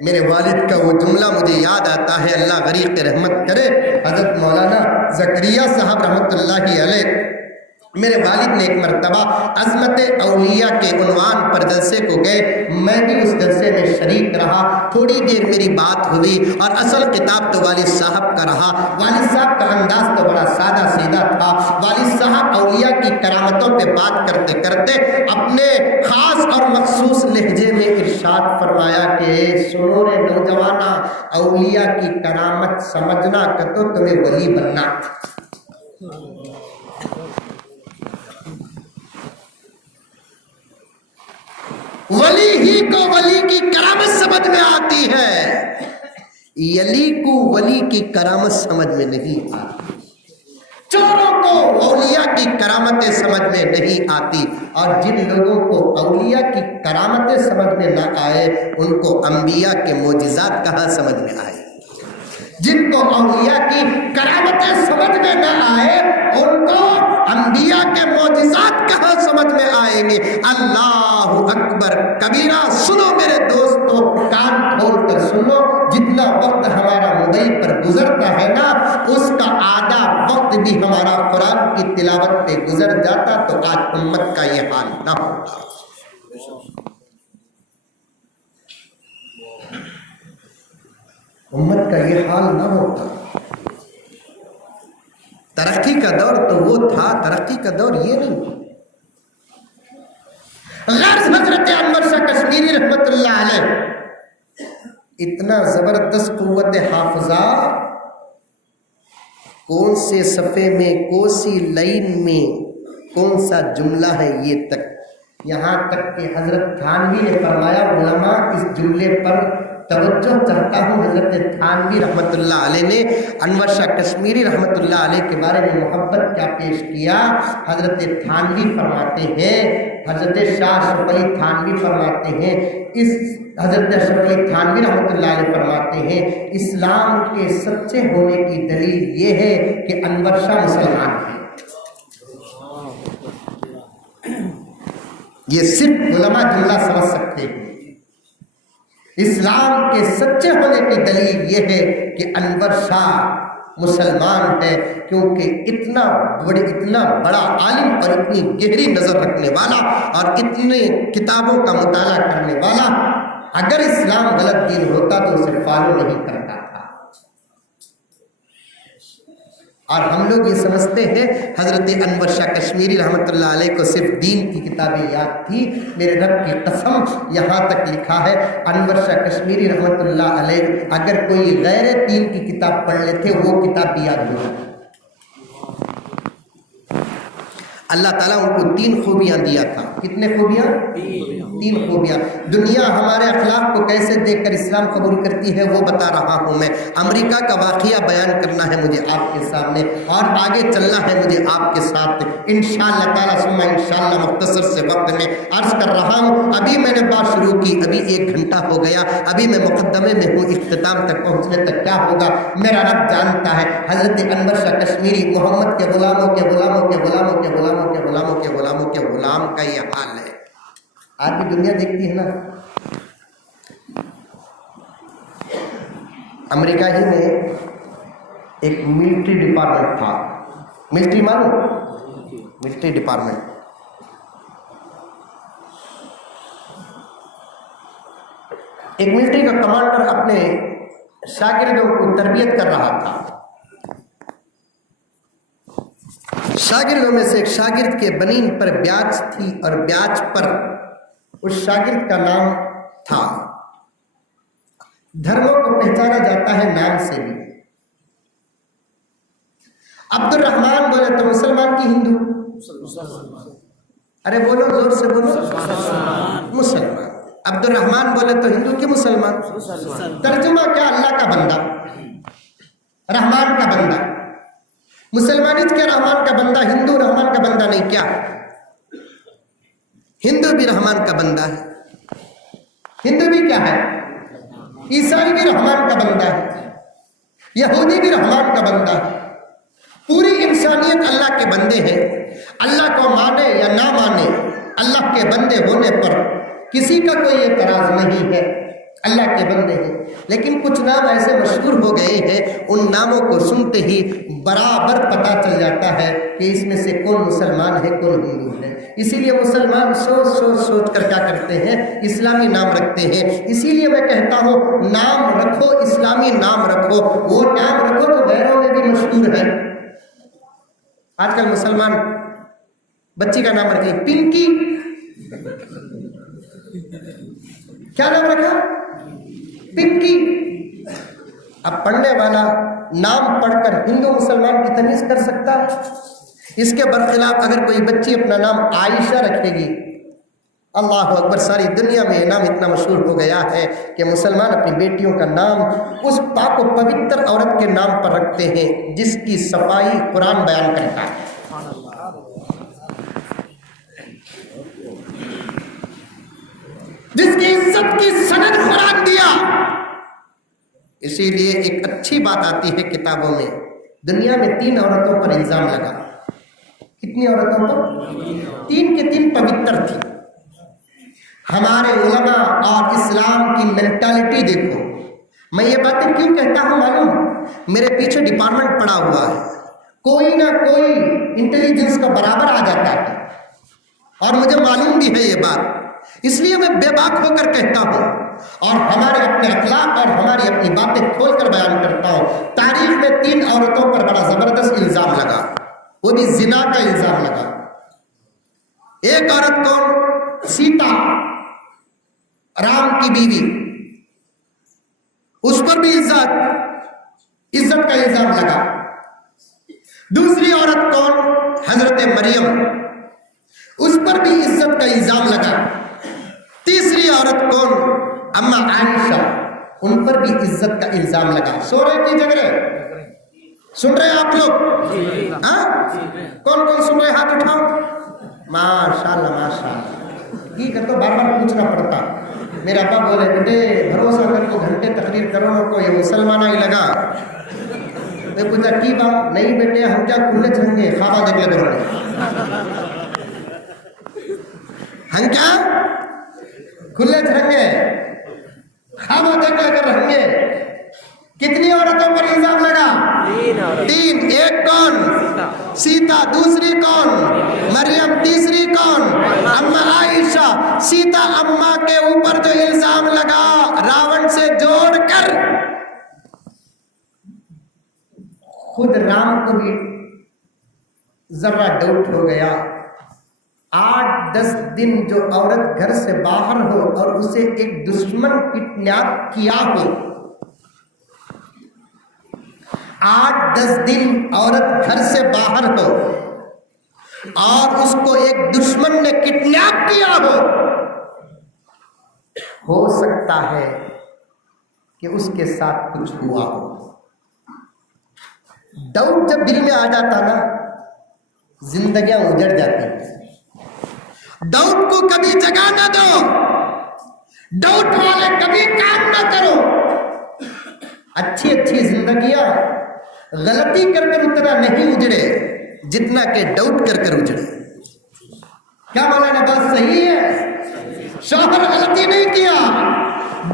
میرے والد کا وہ جملہ مجھے یاد آتا ہے، اللہ غریق رحمت کرے، حضرت مولانا زکریا صاحب رحمۃ اللہ علیہ، میرے والد نے ایک مرتبہ عظمت اولیاء کے عنوان پر جلسے کو گئے، میں بھی اس جلسے میں شریک رہا، تھوڑی دیر میری بات ہوئی اور اصل خطاب تو والد صاحب کا رہا۔ والد صاحب کا انداز تو بڑا سادہ سیدھا تھا۔ والد صاحب اولیاء کی کرامتوں پہ بات کرتے کرتے اپنے خاص اور مخصوص لہجے میں ارشاد فرمایا کہ سنو رے نوجوانا، اولیاء کی کرامت سمجھنا کہ تو تمہیں ولی بننا۔ ولی ہی کو ولی کی کرامت سمجھ میں آتی ہے، یلی کو ولی کی کرامت سمجھ میں نہیں آتی، چوروں کو اولیاء کی کرامتیں سمجھ میں نہیں آتی، اور جن لوگوں کو اولیاء کی کرامتیں سمجھ میں نہ آئے ان کو انبیاء کے معجزات کہاں سمجھ میں آئے؟ جن کو اولیاء کی کرامتیں سمجھ میں نہ آئے ان کو انبیاء کے معجزات کہاں سمجھ میں آئیں گے؟ اللہ اکبر کبیرہ۔ سنو میرے دوستو، کان کھول کر سنو، جتنا وقت ہمارا موبائل پر گزرتا ہے نا، اس کا آدھا وقت بھی ہمارا قرآن کی تلاوت پہ گزر جاتا تو آج امت کا یہ حال نہ ہوتا۔ امت کا یہ حال نہ ہوتا۔ ترقی کا دور تو وہ تھا، ترقی کا دور یہ نہیں۔ غرض حضرت انور شاہ کشمیری رحمت اللہ علیہ، اتنا زبردست قوت حافظہ، کون سے صفحے میں، کون سی لائن میں کون سا جملہ ہے یہ تک، یہاں تک کہ حضرت تھانوی نے فرمایا، علماء اس جملے پر توجہ چاہتا ہوں۔ حضرت تھانوی رحمت اللہ علیہ نے انور شاہ کشمیری رحمت اللہ علیہ کے بارے میں محبت کیا پیش کیا۔ حضرت تھانوی فرماتے ہیں، حضرت شاہ اشرف علی تھانوی فرماتے ہیں، اس حضرت اشرف علی تھانوی رحمت اللہ علیہ فرماتے ہیں، اسلام کے سچے ہونے کی دلیل یہ ہے کہ انور شاہ مسلمان ہیں۔ یہ صرف علماء جملہ سمجھ سکتے ہیں۔ اسلام کے سچے ہونے کی دلیل یہ ہے کہ انور شاہ مسلمان ہے، کیونکہ اتنا بڑا عالم اور اتنی گہری نظر رکھنے والا اور اتنے کتابوں کا مطالعہ کرنے والا، اگر اسلام غلط دین ہوتا تو اسے فالو نہیں کرتا تھا۔ اور ہم لوگ یہ سمجھتے ہیں حضرت انور شاہ کشمیری رحمت اللہ علیہ کو صرف دین کی کتابیں یاد تھی۔ میرے رب کی قسم، یہاں تک لکھا ہے انور شاہ کشمیری رحمت اللہ علیہ اگر کوئی غیر دین کی کتاب پڑھ لیتے وہ کتاب بھی یاد ہو۔ اللہ تعالیٰ ان کو 3 خوبیاں دیا تھا۔ کتنے خوبیاں؟ 3 خوبیاں۔ دنیا ہمارے اخلاق کو کیسے دیکھ کر اسلام قبول کرتی ہے وہ بتا رہا ہوں میں۔ امریکہ کا واقعہ بیان کرنا ہے مجھے آپ کے سامنے، اور آگے چلنا ہے مجھے آپ کے ساتھ انشاءاللہ تعالیٰ ثم انشاءاللہ۔ مختصر سے وقت میں عرض کر رہا ہوں، ابھی میں نے بات شروع کی، ابھی 1 گھنٹہ ہو گیا، ابھی میں مقدمے میں ہوں، اختتام تک پہنچنے تک کیا ہوگا میرا رب جانتا ہے۔ حضرت انور شاہ کشمیری محمد کے غلاموں کے غلاموں کے غلاموں کے غلاموں کے غلاموں کے غلاموں کے غلام کا یہ حال ہے۔ آج بھی دنیا دیکھتی ہے نا، امریکہ ہی میں ایک ملٹری ڈپارٹمنٹ تھا، ملٹری مانو، ملٹری ڈپارٹمنٹ، ایک ملٹری کا کمانڈر اپنے شاگردوں کو تربیت کر رہا تھا۔ شاگردوں میں سے ایک شاگرد کے بنین پر بیاج تھی، اور بیاج پر اس شاگرد کا نام تھا۔ دھرموں کو پہچانا جاتا ہے نام سے بھی۔ عبد الرحمان بولے تو مسلمان کی ہندو، ارے بولو زور سے بولو، مسلمان۔ عبد الرحمان بولے تو ہندو کی مسلمان۔ ترجمہ کیا؟ اللہ کا بندہ، رحمان کا بندہ۔ مسلمانیت کے رحمان کا بندہ، ہندو رحمان کا بندہ نہیں کیا؟ ہندو بھی رحمان کا بندہ ہے، ہندو بھی کیا ہے؟ عیسائی بھی رحمان کا بندہ ہے، یہودی بھی رحمان کا بندہ ہے۔ پوری انسانیت اللہ کے بندے ہیں۔ اللہ کو مانے یا نہ مانے، اللہ کے بندے ہونے پر کسی کا کوئی اعتراض نہیں ہے۔ اللہ کے بندے ہیں، لیکن کچھ نام ایسے مشہور ہو گئے ہیں، ان ناموں کو سنتے ہی برابر پتہ چل جاتا ہے کہ اس میں سے کون مسلمان ہے کون ہندو ہے۔ اسی لیے مسلمان سوچ کر کیا کرتے ہیں، اسلامی نام رکھتے ہیں۔ اسی لیے میں کہتا ہوں نام رکھو، اسلامی نام رکھو، وہ نام رکھو جو غیروں میں بھی مشہور ہے۔ آج کل مسلمان بچی کا نام رکھے پنکی، کیا نام رکھا؟ پنکی۔ اب پڑھنے والا نام پڑھ کر ہندو مسلمان کی تمیز کر سکتا ہے؟ اس کے برخلاف اگر کوئی بچی اپنا نام عائشہ رکھے گی، اللہ اکبر، ساری دنیا میں یہ نام اتنا مشہور ہو گیا ہے کہ مسلمان اپنی بیٹیوں کا نام اس پاک و پوتر عورت کے نام پر رکھتے ہیں جس کی صفائی قرآن بیان کرتا ہے۔ جس کی عزت کی سند قرآن دیا۔ اسی لیے ایک اچھی بات آتی ہے کتابوں میں، دنیا میں 3 عورتوں پر الزام لگا۔ کتنی عورتوں پر؟ 3 کے 3 پوتر تھی۔ ہمارے علماء اور اسلام کی مینٹالٹی دیکھو۔ میں یہ باتیں کیوں کہتا ہوں معلوم؟ میرے پیچھے ڈپارٹمنٹ پڑا ہوا ہے، کوئی نہ کوئی انٹیلیجنس کا برابر آ جاتا ہے، اور مجھے معلوم بھی ہے یہ بات، اس لیے میں بے باک ہو کر کہتا ہوں اور ہمارے اپنے اخلاق اور ہماری اپنی باتیں کھول کر بیان کرتا ہوں۔ تاریخ میں 3 عورتوں پر بڑا زبردست الزام لگا، وہ بھی زنا کا الزام لگا۔ ایک عورت کون؟ سیتا، رام کی بیوی، اس پر بھی عزت کا الزام لگا۔ دوسری عورت کون؟ حضرت مریم، اس پر بھی عزت کا الزام لگا۔ تیسری عورت کون؟ اماں عائشہ، ان پر بھی عزت کا الزام لگا۔ سو رہے کی جگ رہے؟ سن رہے آپ لوگ؟ ہاں، کون کون سن رہے؟ ہاتھ اٹھاؤ۔ ماشاءاللہ ماشاءاللہ، یہ تو بار بار پوچھنا پڑتا۔ میرے ابا بولے بیٹے بھروسہ کر کو گھنٹے تقریر کرو نہ کو، یہ مسلمانہ ہی لگا۔ میں پوچھا کی بات؟ نہیں بیٹے ہم کیا کھلے رہیں گے، خوابہ دیکھ لے کرو، ہم کیا کھلے رہیں گے، خوابہ دیکھ لے کر رہیں گے۔ کتنی عورتوں پر الزام لگا؟ 3۔ ایک کون؟ سیتا، دوسری کون؟ مریم، تیسری کون؟ اماں عائشہ۔ سیتا اماں کے اوپر جو الزام لگا راون سے جوڑ کر، خود رام کو بھی ذرا ڈاؤٹ ہو گیا۔ 8-10 دن جو عورت گھر سے باہر ہو اور اسے ایک دشمن کڈنیپ کیا ہو، 8-10 دن عورت گھر سے باہر ہو اور اس کو ایک دشمن نے کڈنیپ کیا ہو سکتا ہے کہ اس کے ساتھ کچھ ہوا ہو۔ ڈاؤٹ جب دل میں آ جاتا نا، زندگیاں اجڑ جاتی ہیں۔ ڈاؤٹ کو کبھی جگہ نہ دو، ڈاؤٹ والے کبھی کام نہ کرو۔ اچھی زندگیاں غلطی کر کر اتنا نہیں اجڑے جتنا کہ ڈاؤٹ کر کر اجڑے۔ کیا مولانا بات صحیح ہے؟ شوہر غلطی نہیں کیا،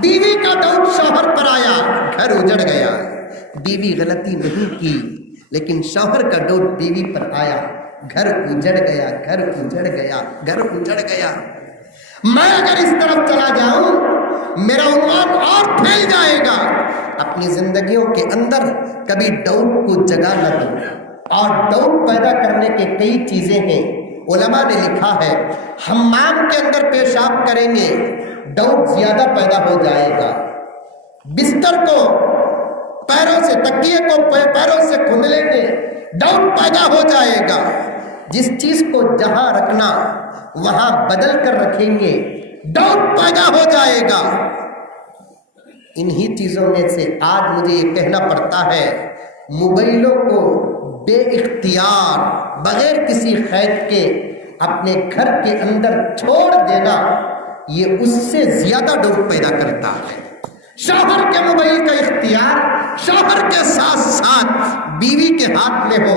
بیوی کا ڈاؤٹ شوہر پر آیا، گھر اجڑ گیا۔ بیوی غلطی نہیں کی لیکن شوہر کا ڈاؤٹ بیوی پر آیا، گھر اجڑ گیا، گھر اجڑ گیا، گھر اجڑ گیا۔ میں اگر اس طرف چلا جاؤں میرا عنوان اور پھیل جائے گا۔ اپنی زندگیوں کے اندر کبھی ڈاؤٹ کو جگہ نہ دو، اور ڈاؤٹ پیدا کرنے کے کئی چیزیں ہیں۔ علماء نے لکھا ہے حمام کے اندر پیشاب کریں گے ڈاؤٹ زیادہ پیدا ہو جائے گا، بستر کو پیروں سے، تکیے کو پیروں سے کھندلیں گے ڈاؤٹ پیدا ہو جائے گا، جس چیز کو جہاں رکھنا وہاں بدل کر رکھیں گے ڈاؤٹ پیدا ہو جائے گا۔ انہی چیزوں میں سے آج مجھے یہ کہنا پڑتا ہے، موبائلوں کو بے اختیار بغیر کسی قید کے اپنے گھر کے اندر چھوڑ دینا یہ اس سے زیادہ ڈاؤٹ پیدا کرتا ہے۔ شوہر کے موبائل کا اختیار شوہر کے ساتھ ساتھ بیوی کے ہاتھ میں ہو،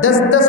10-10,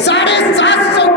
750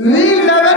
V11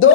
2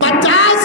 50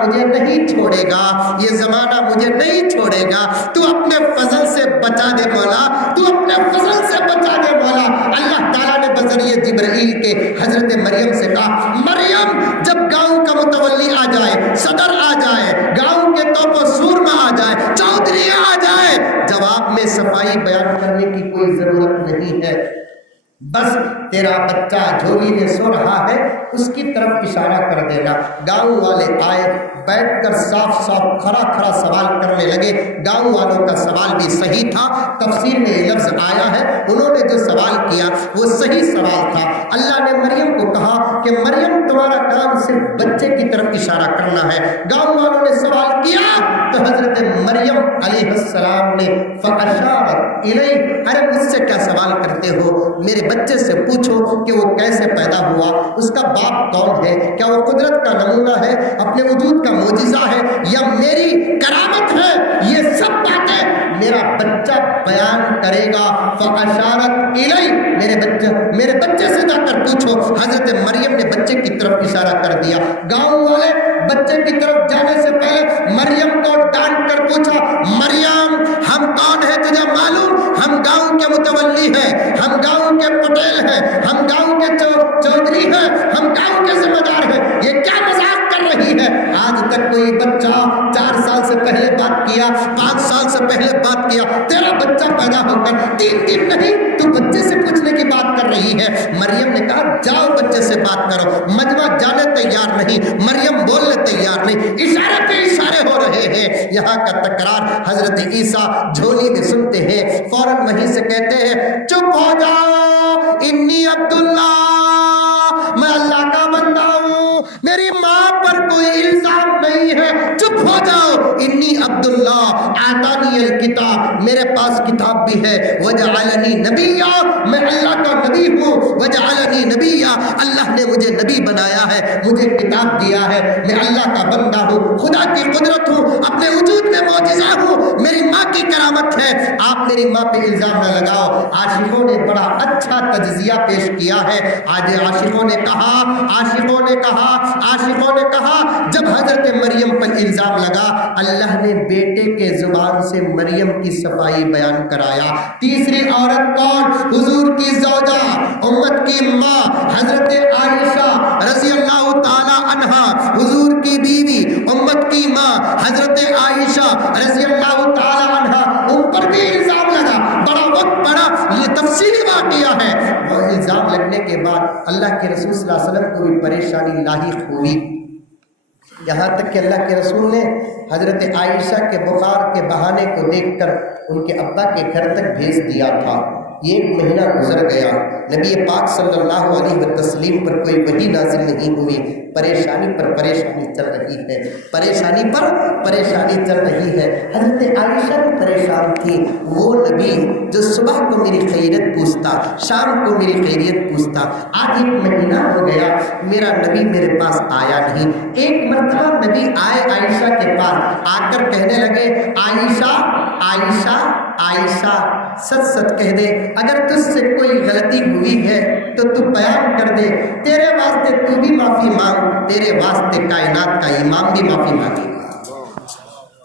مجھے نہیں چھوڑے گا، یہ زمانہ مجھے نہیں چھوڑے گا، تو اپنے فضل سے بچا دے مولا، تو اپنے فضل سے بچا دے مولا۔ اللہ تعالیٰ نے بذریعہ جبرائیل کے حضرت مریم سے کہا، مریم جب گاؤں کا متولی آ جائے، صدر آ جائے، گاؤں کے توپ و سورما آ جائے، چودھری آ جائے، جواب میں صفائی بیان کرنے کی کوئی ضرورت نہیں ہے، بس تیرا بچہ جھولی میں سو رہا ہے اس کی طرف اشارہ کر دینا۔ گاؤں والے آئے، بیٹھ کر صاف صاف کھڑا کھڑا سوال کرنے لگے۔ گاؤں والوں کا سوال بھی صحیح تھا، تفسیر میں یہ لفظ آیا ہے، انہوں نے جو سوال کیا وہ صحیح سوال تھا۔ اللہ نے مریم کو کہا کہ مریم تمہارا کام صرف بچے کی طرف اشارہ کرنا ہے۔ گاؤں والوں نے سوال کیا تو حضرت مریم علیہ السلام نے فَأَشَارَتْ إِلَيْهِ، ارے مجھ سے کیا سوال کرتے ہو، میرے بچے سے پوچھو کہ وہ کیسے پیدا ہوا، اس کا باپ کون ہے، کیا وہ قدرت کا نمونہ ہے، اپنے وجود کا معجزہ ہے یا میری کرامت ہے، یہ سب باتیں میرا بچہ بیان کرے گا۔ فَأَشَارَتْ إِلَيْهِ، میرے بچے سے جا کر پوچھو۔ حضرت مریم نے بچے کی طرف اشارہ کر دیا۔ گاؤں والے بچے کی طرف جانے سے پہلے مریم کو ڈانٹ کر پوچھا، مریم ہم کون ہیں تجھے معلوم؟ ہم گاؤں کے متولی ہیں، ہم گاؤں کے پٹیل ہیں، ہم گاؤں کے چودھری ہیں، ہم گاؤں کے ذمہ دار ہیں، یہ کیا مذاق کر رہی ہے؟ آج تک کوئی بچہ 4 سال سے پہلے بات کیا، 5 سال سے پہلے بات کیا، تیرا بچہ پیدا ہو کر 3 دن نہیں تو بچے سے پوچھنے کی بات کر رہی ہے۔ مریم نے کہا جاؤ بچے سے بات کرو۔ مجمع جانے تیار نہیں، مریم بولنے تیار نہیں، اشارے پہ اشارے ہو رہے ہیں۔ یہاں کا تکرار حضرت عیسیٰ جھولی میں سنتے ہیں، فوراً وہیں سے کہتے ہیں چپ ہو جاؤ، انی عبداللہ، میں اللہ کا بندہ ہوں، میری ماں پر کوئی الزام نہیں ہے، چپ ہو جاؤ، انی عبداللہ آتانی الکتاب، میرے پاس کتاب بھی ہے، وجعلنی نبیا، میں اللہ کا نبی ہوں، وجعلنی نبیا، اللہ نے مجھے نبی بنایا ہے، مجھے کتاب دیا ہے، میں اللہ کا بندہ ہوں، خدا کی قدرت ہوں، اپنے وجود میں معجزہ ہوں، میری ماں کی کرامت ہے، آپ میری ماں پہ الزام نہ لگاؤ۔ عاشقوں نے بڑا اچھا تجزیہ پیش کیا ہے۔ آج عاشقوں نے کہا جب حضرت مریم پر الزام لگا، اللہ نے بیٹے کے زبان سے مریم کی صفائی بیان کرایا۔ تیسری عورت کون؟ حضور کی زوجہ، امت کی ماں حضرت عائشہ رضی اللہ تعالی عنہا، حضور کی بیوی، امت کی ماں حضرت عائشہ رضی اللہ تعالی عنہا، ان پر بھی الزام لگا۔ بڑا وقت بڑا یہ تفصیلی واقعہ ہے۔ اور الزام لگنے کے بعد اللہ کے رسول صلی اللہ علیہ وسلم کو بھی پریشانی لاحق ہوئی، یہاں تک کہ اللہ کے رسول نے حضرت عائشہ کے بخار کے بہانے کو دیکھ کر ان کے ابا کے گھر تک بھیج دیا تھا۔ 1 مہینہ گزر گیا، نبی پاک صلی اللہ علیہ وسلم پر کوئی وحی نازل نہیں ہوئی، پریشانی پر پریشانی چل رہی ہے، پریشانی پر پریشانی چل رہی ہے۔ حضرت عائشہ بھی پریشان تھی، وہ نبی جو صبح کو میری خیریت پوچھتا، شام کو میری خیریت پوچھتا، آج 1 مہینہ ہو گیا میرا نبی میرے پاس آیا نہیں۔ ایک مرتبہ نبی آئے عائشہ کے پاس، آ کر کہنے لگے عائشہ عائشہ عائشہ، سچ سچ کہہ دے، اگر تجھ سے کوئی غلطی ہوئی ہے تو تو بیان کر دے، تیرے واسطے تو بھی معافی مانگ، تیرے واسطے کائنات کا امام بھی معافی مانگے گا،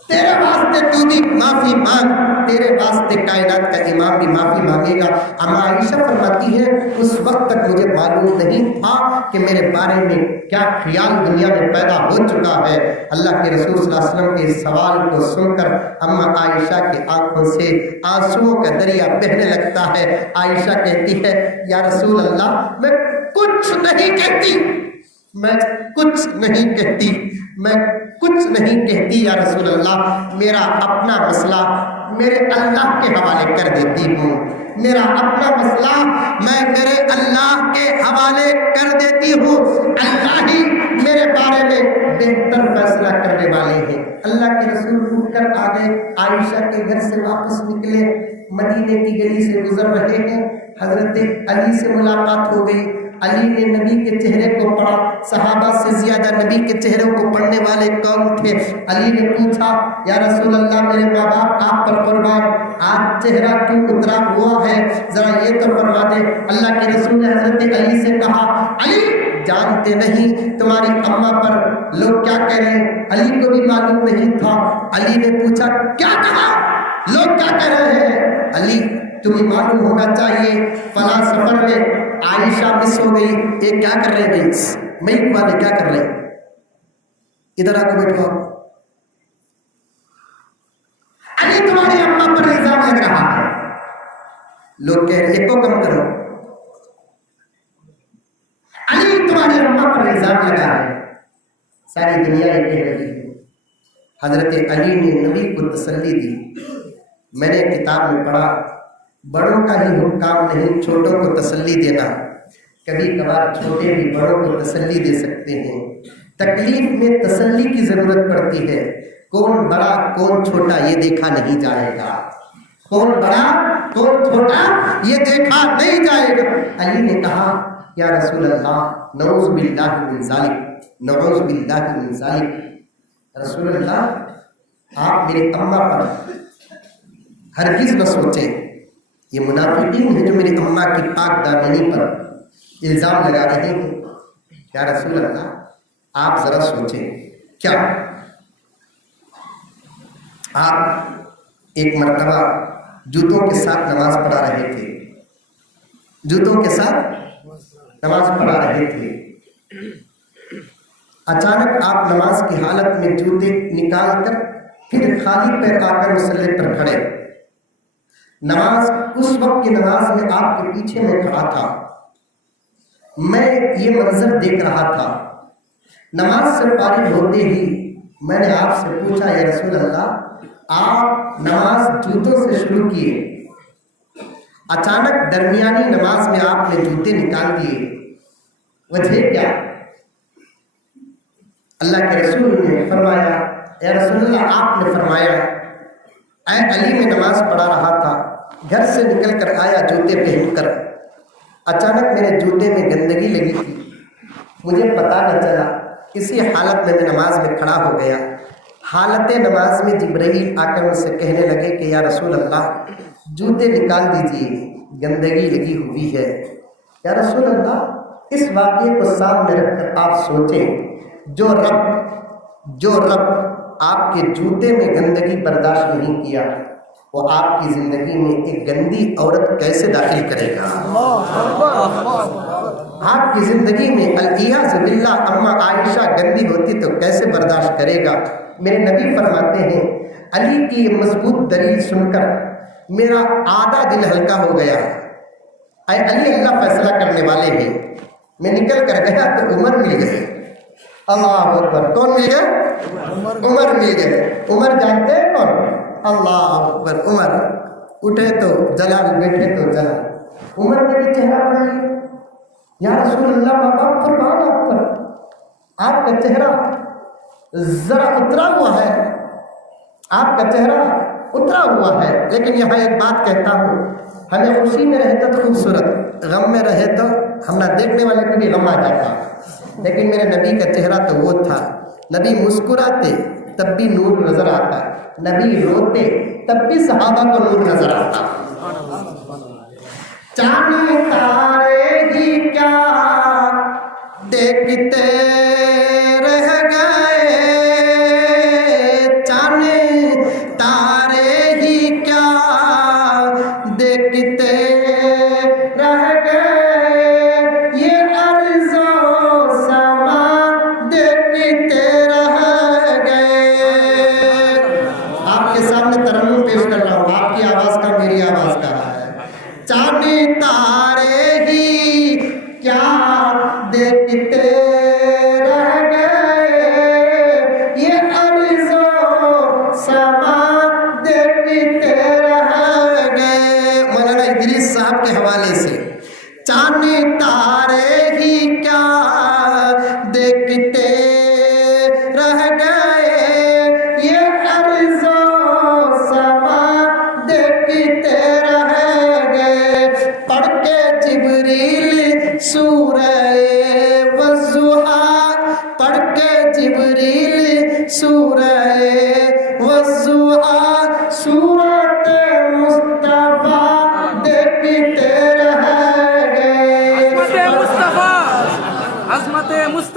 تیرے واسطے تو بھی معافی مانگ، تیرے واسطے کائنات کا امام بھی معافی مانگے گا۔ اما عائشہ فرماتی ہے اس وقت تک مجھے معلوم نہیں تھا کہ میرے بارے میں کیا خیال دنیا میں پیدا ہو چکا ہے۔ اللہ کے رسول صلی اللہ علیہ وسلم کے اس سوال کو سن کر اما عائشہ کی آنکھوں سے آنسوؤں کا دریا بہنے لگتا ہے۔ عائشہ کہتی ہے یا رسول اللہ، میں کچھ نہیں کہتی، میں کچھ نہیں کہتی، میں کچھ نہیں کہتی یا رسول اللہ، میرا اپنا مسئلہ میرے اللہ کے حوالے کر دیتی ہوں، میرا اپنا مسئلہ میں میرے اللہ کے حوالے کر دیتی ہوں، اللہ ہی میرے بارے میں بہتر فیصلہ کرنے والے ہیں۔ اللہ کے رسول اٹھ کر آ گئے، عائشہ کے گھر سے واپس نکلے، مدینے کی گلی سے گزر رہے ہیں، حضرت علی سے ملاقات ہو گئی۔ علی نے نبی کے چہرے کو پڑھا، صحابہ سے زیادہ نبی کے چہروں کو پڑھنے والے کون تھے؟ علی نے پوچھا یا رسول اللہ، میرے ماں باپ آپ پر قربان، آج چہرہ کیوں اترا ہوا ہے، ذرا یہ تو فرما دے۔ اللہ کے رسول نے حضرت علی سے کہا علی جانتے نہیں تمہاری اماں پر لوگ کیا کہہ رہے ہیں؟ علی کو بھی معلوم نہیں تھا۔ علی نے پوچھا کیا کہا؟ لوگ کیا کہہ رہے ہیں؟ علی تمہیں معلوم ہونا چاہیے فلاں سفر میں عائشہ مس ہو گئی۔ یہ کیا کر رہے بھائی؟ میک والے کیا کر رہے؟ ادھر آ کے بیٹھو۔ علی تمہاری اماں پر الزام لگ رہا ہے۔ لوگ کہہ رہے ایک کو کم کرو۔ علی تمہاری اماں پر الزام لگا ہے۔ ساری دنیا یہ کہہ رہی ہے۔ حضرت علی نے نبی کو تسلی دی۔ میں نے کتاب میں پڑھا بڑوں کا ہی حکام نہیں چھوٹوں کو تسلی دینا۔ کبھی کبھار چھوٹے بھی بڑوں کو تسلی دے سکتے ہیں۔ تکلیف میں تسلی کی ضرورت پڑتی ہے۔ کون بڑا کون چھوٹا یہ دیکھا نہیں جائے گا۔ کون بڑا کون چھوٹا یہ دیکھا نہیں جائے گا۔ علی نے کہا یا رسول اللہ نعوذ باللہ من ذالک، نعوذ باللہ من ذالک۔ رسول اللہ آپ میرے اماں پر ہرگز نہ سوچیں، یہ منافقین ہیں جو میری اماں کی پاک دامنی پر الزام لگا رہے ہیں۔ یا رسول اللہ آپ ذرا سوچیں، کیا آپ ایک مرتبہ جوتوں کے ساتھ نماز پڑھا رہے تھے، جوتوں کے ساتھ نماز پڑھا رہے تھے، اچانک آپ نماز کی حالت میں جوتے نکال کر پھر خالی پیر آ کر مصلی پر کھڑے۔ نماز اس وقت کی نماز میں آپ کے پیچھے میں کھڑا تھا، میں یہ منظر دیکھ رہا تھا۔ نماز سے فارغ ہوتے ہی میں نے آپ سے پوچھا یا رسول اللہ آپ نماز جوتوں سے شروع کیے، اچانک درمیانی نماز میں آپ نے جوتے نکال دیے، وجہ کیا؟ اللہ کے رسول نے فرمایا یا رسول اللہ آپ نے فرمایا اے علی میں نماز پڑھا رہا تھا، گھر سے نکل کر آیا جوتے پہن کر، اچانک میرے جوتے میں گندگی لگی تھی، مجھے پتہ نہ چلا، اسی حالت میں میں نماز میں کھڑا ہو گیا۔ حالت نماز میں جبرائیل آ کر مجھ سے کہنے لگے کہ یا رسول اللہ جوتے نکال دیجئے گندگی لگی ہوئی ہے۔ یا رسول اللہ اس واقعے کو سامنے رکھ کر آپ سوچیں، جو رب آپ کے جوتے میں گندگی برداشت نہیں کیا وہ آپ کی زندگی میں ایک گندی عورت کیسے داخل کرے گا؟ آپ کی زندگی میں الیاذ باللہ اما عائشہ گندی ہوتی تو کیسے برداشت کرے گا؟ میرے نبی فرماتے ہیں علی کی یہ مضبوط دلیل سن کر میرا آدھا دل ہلکا ہو گیا۔ اے علی اللہ فیصلہ کرنے والے ہیں۔ میں نکل کر گیا تو عمر مل گئے۔ اللہ اکبر، کون مل گئے؟ عمر مل گئے۔ عمر جانتے ہیں کون؟ اللہ اکبر، عمر اٹھے تو جلال، بیٹھے تو جلال۔ عمر نے بھی چہرہ بنایا یا رسول اللہ باپ فرمان آپ پر، آپ کا چہرہ ذرا اترا ہوا ہے، آپ کا چہرہ اترا ہوا ہے، لیکن یہاں ایک بات کہتا ہوں، ہمیں خوشی میں رہتا تو خوبصورت، غم میں رہے تو ہم نہ دیکھنے والے کو بھی غم آ جاتا، لیکن میرے نبی کا چہرہ تو وہ تھا، نبی مسکراتے تب بھی نور نظر آتا، نبی روتے تب بھی صحابہ کو نور نظر آتا۔ چاند تارے ہی کیا دیکھتے رہ گئے، چاند تارے ہی کیا دیکھتے رہ گئے، یہ ارض و سما دیکھتے رہ گئے۔ آپ کے سامنے ترنم پیش کر رہا ہوں، آپ کی آواز کا میری آواز کا ہے۔ چاند تارے ہی کیا دیکھتے رہ گئے، یہ ارض و سما دیکھتے رہ گئے۔ مولانا ادریس صاحب کے حوالے سے چاند تارے ہی کیا دیکھتے رہ گئے، یہ ارض و سما دیکھتے رہ گئے، پڑھ کے جبریل سورہ والضحیٰ، پڑھ کے جبریل سورہ والضحیٰ، سورۃ مصطفیٰ دیکھتے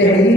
1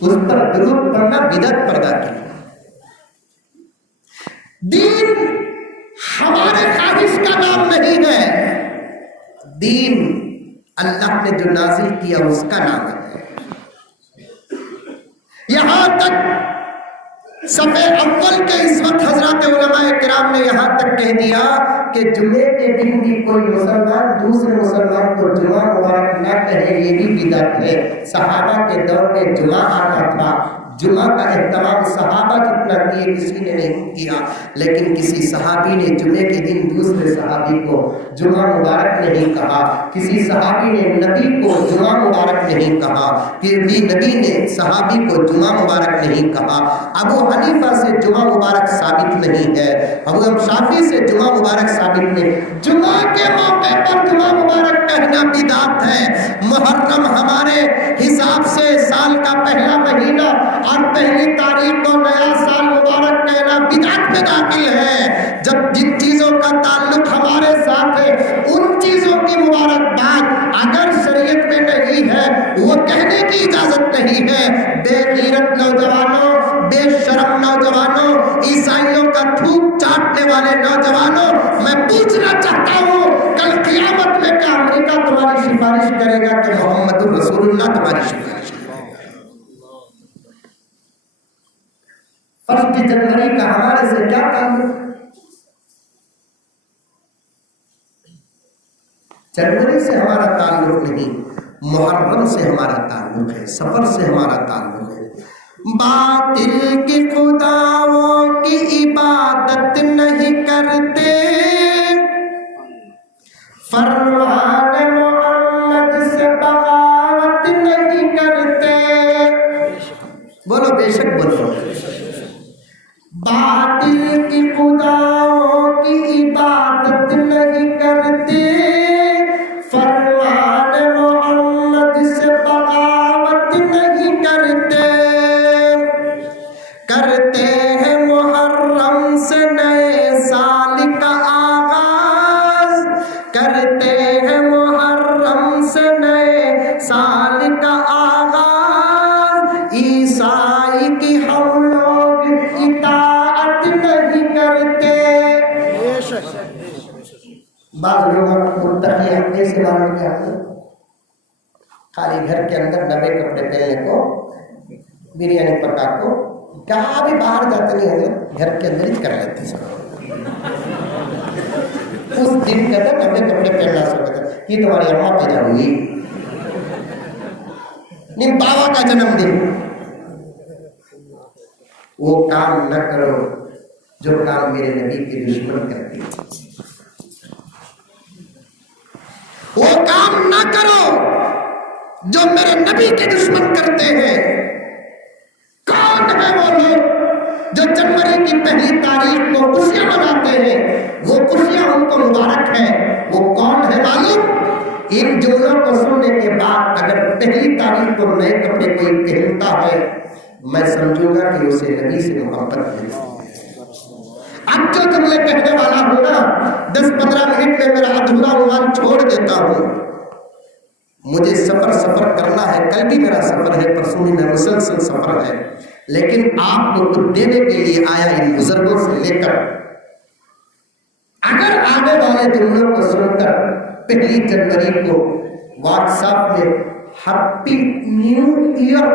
اس پر درود پڑھنا بدعت پیدا کی. دین ہمارے خواہش کا نام نہیں ہے، دین اللہ نے جو نازل کیا اس کا نام ہے. یہاں تک صفحے اول کے اس وقت حضرات علماء کرام نے یہاں تک کہہ دیا کہ جمعے کے دن بھی کوئی مسلمان دوسرے مسلمان کو جمعہ مبارک نہ کہے، یہ بھی بدعت ہے. صحابہ کے دور میں جمعہ آتا تھا، جمعہ کا اہتمام صحابہ جتنا کیے کسی نے نہیں کیا، لیکن کسی صحابی نے جمعے کے دن دوسرے صحابی کو جمعہ مبارک نہیں کہا، کسی صحابی نے نبی کو جمعہ مبارک نہیں کہا، پھر بھی نبی نے صحابی کو جمعہ مبارک نہیں کہا. ابو حنیفہ سے جمعہ مبارک ثابت نہیں ہے، ابو شافعی سے جمعہ مبارک ثابت نہیں. جمعہ کے موقع پر جمعہ مبارک کہنا بدعت ہے. محرم ہمارے حساب سے سال کا پہلا مہینہ اور پہلی تاریخ کو نیا سال مبارک کہنا بدعت میں داخل ہے. جب جن چیزوں کا تعلق ہمارے ساتھ ہے ان چیزوں کی مبارکباد اگر شریعت میں نہیں ہے وہ کہنے کی اجازت نہیں ہے. بے غیرت نوجوانوں، بے شرم نوجوانوں، عیسائیوں کا تھوک چاٹنے والے نوجوانوں، میں پوچھنا چاہتا ہوں کل قیامت میں کیا امریکہ تمہاری سفارش کرے گا کہ محمد رسول اللہ تمہاری سفارش کرے گا؟ 1 جنوری کا ہمارے سے کیا تعلق؟ جنوری سے ہمارا تعلق نہیں، محرم سے ہمارا تعلق ہے، سفر سے ہمارا تعلق ہے. باطل کے خداؤں کی عبادت نہیں کرتے، فرمان محمد سے بغاوت نہیں کرتے. بولو بے شک بولو. باطل کی خداؤں کی عبادت نہیں کرتے، فرمان محمد سے بغاوت نہیں کرتے. کرتے ہیں محرم سے نئے سال کا آغاز، کرتے ہیں محرم سے نئے سال کا آغاز. عیسائی کی ہم لوگ اطاعت نہیں کرتے. بعض لوگوں کو متقی ہفتے سے معلوم کیا خالی گھر کے اندر نئے کپڑے پہننے کو، بریانی پکا کو، کہاں بھی باہر جاتے نہیں ہیں، گھر کے اندر ہی کر لیتے سب. اس دن کے اندر نئے کپڑے پہننا سب یہ تمہاری اماں پیدا ہوئی، نہیں بابا کا جنم دن. وہ کام نہ کرو جو کام میرے نبی کے دشمن کرتے ہیں. وہ کام نہ کرو جو میرے نبی کے دشمن کرتے ہیں. کون ہے وہ لوگ جو جنوری کی پہلی تاریخ کو خوشیاں مناتے ہیں؟ وہ خوشیاں ان کو مبارک ہے. وہ کون ہے معلوم؟ ان جملوں کو سننے کے بعد اگر پہلی تاریخ کو نئے کپڑے کوئی پہنتا ہے میں سمجھوں گا کہ اسے نبی سے محبت ہے. اب جو جملے کہنے والا ہوں نا 10-15 منٹ میں میرا ادھورا عنوان چھوڑ دیتا ہوں. مجھے سفر کرنا ہے، کل بھی میرا سفر ہے، پرسوں بھی میرا مسلسل سفر ہے، لیکن آپ کو کچھ دینے کے لیے آیا ان بزرگوں سے لے کر. اگر آنے والے جملوں کو سن کر 1 جنوری کو واٹس ایپ میں ہیپی نیو ایئر،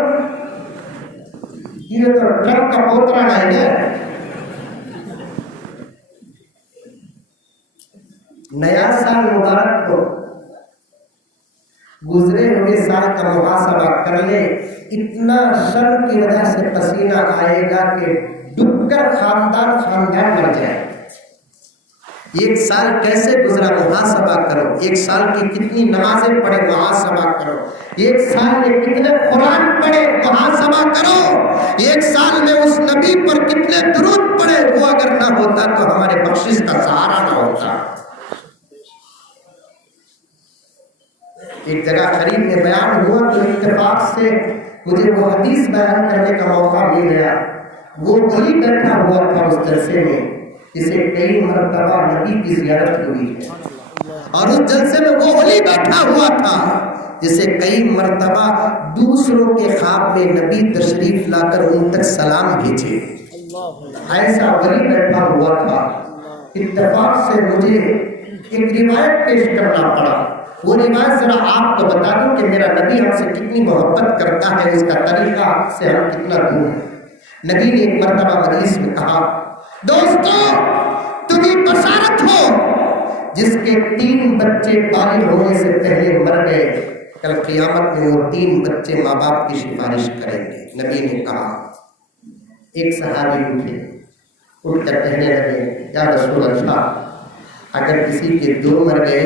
یہ تو ٹرمپ کا پوترا نہیں ہے، نیا سال مبارک کو گزرے ہوئے سال کا محاسبہ کر لے. اتنا شر کی وجہ سے پسینہ آئے گا کہ ڈوب کر خاندان مر جائے. ایک سال کیسے گزرا محاسبہ کرو. ایک سال کی کتنی نمازیں پڑھے محاسبہ کرو. ایک سال میں کتنے قرآن پڑھے محاسبہ کرو. ایک سال میں اس نبی پر کتنے درود پڑھے. وہ اگر نہ ہوتا تو ہمارے بخشش کا سہارا نہ ہوتا. ایک جگہ قریب میں بیان ہوا تو اتفاق سے مجھے وہ حدیث بیان کرنے کا موقع مل گیا. وہ ولی بیٹھا ہوا تھا اس جلسے میں جسے کئی مرتبہ نبی کی زیارت ہوئی ہے، اور اس جلسے میں وہ ولی بیٹھا ہوا تھا جسے کئی مرتبہ دوسروں کے خواب میں نبی تشریف لا کر ان تک سلام بھیجے. ایسا ولی بیٹھا ہوا تھا. اتفاق سے مجھے ایک روایت پیش کرنا پڑا. وہ روایت ذرا آپ کو بتا دوں کہ میرا نبی ہم سے کتنی محبت کرتا ہے، اس کا طریقہ سے ہم کتنا دور ہیں. نبی نے ایک مرتبہ مجلس میں کہا، دوستو تمہیں بشارت ہو جس کے 3 بچے بالغ ہونے سے پہلے مر گئے، کل قیامت میں وہ 3 بچے ماں باپ کی سفارش کریں گے. نبی نے کہا. ایک صحابی اٹھ کر کہنے لگے، یا رسول اللہ، اگر کسی کے 2 مر گئے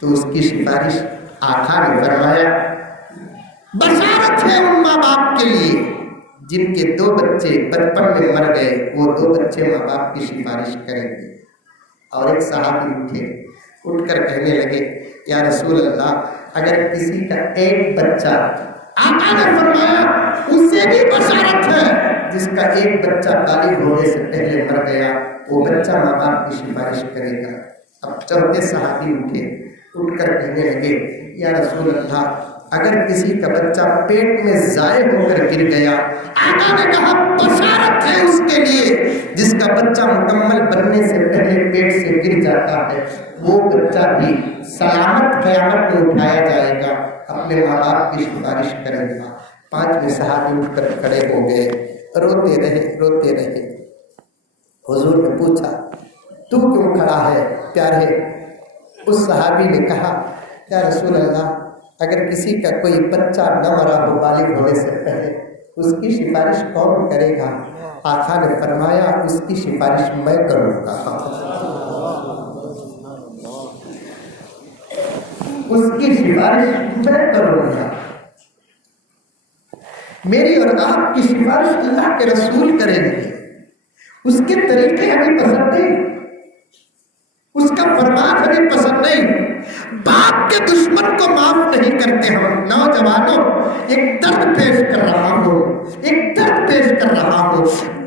تو اس کی سفارش؟ آقا نے فرمایا، بشارت ہے ان ماں باپ کے لیے جن کے 2 بچے بچپن میں مر گئے، وہ 2 بچے ماں باپ کی سفارش کریں گے. اور ایک صحابی اٹھ کر کہنے لگے، یا رسول اللہ، اگر کسی کا 1 بچہ، آقا نے فرمایا اسے بھی بشارت ہے جس کا 1 بچہ بالغ ہونے سے پہلے مر گیا، وہ بچہ ماں باپ کی سفارش کرے گا. اب چوتھے صحابی اٹھ کر کہنے لگے، یا رسول اللہ، اگر کسی کا بچہ پیٹ میں ضائع ہو کر گر گیا، آقا نے کہا بشارت ہے اس کے لیے جس کا بچہ مکمل بننے سے پہلے پیٹ سے گر جاتا ہے، وہ بچہ بھی سلامت قیامت میں اٹھایا جائے گا، اپنے ماں باپ کی سفارش کرے گا. 5ویں صحابی اٹھ کر کھڑے ہو گئے، روتے رہے. حضور نے پوچھا، تو کیوں کھڑا ہے پیارے؟ اس صحابی نے کہا، یا رسول اللہ، اگر کسی کا کوئی بچہ نہ مرا ہو بالغ ہونے سے پہلے، اس کی سفارش کون کرے گا؟ آقا نے فرمایا، اس کی سفارش میں کروں گا. اس کی سفارش میں کروں گا. میری اور آپ کی سفارش اللہ کے رسول کریں گے. اس کے طریقے ہمیں پسند نہیں، اس کا فرمان ہمیں پسند نہیں. باپ کے دشمن کو معاف نہیں کرتے ہم. نوجوانوں، ایک درد پیش کر رہا ہوں.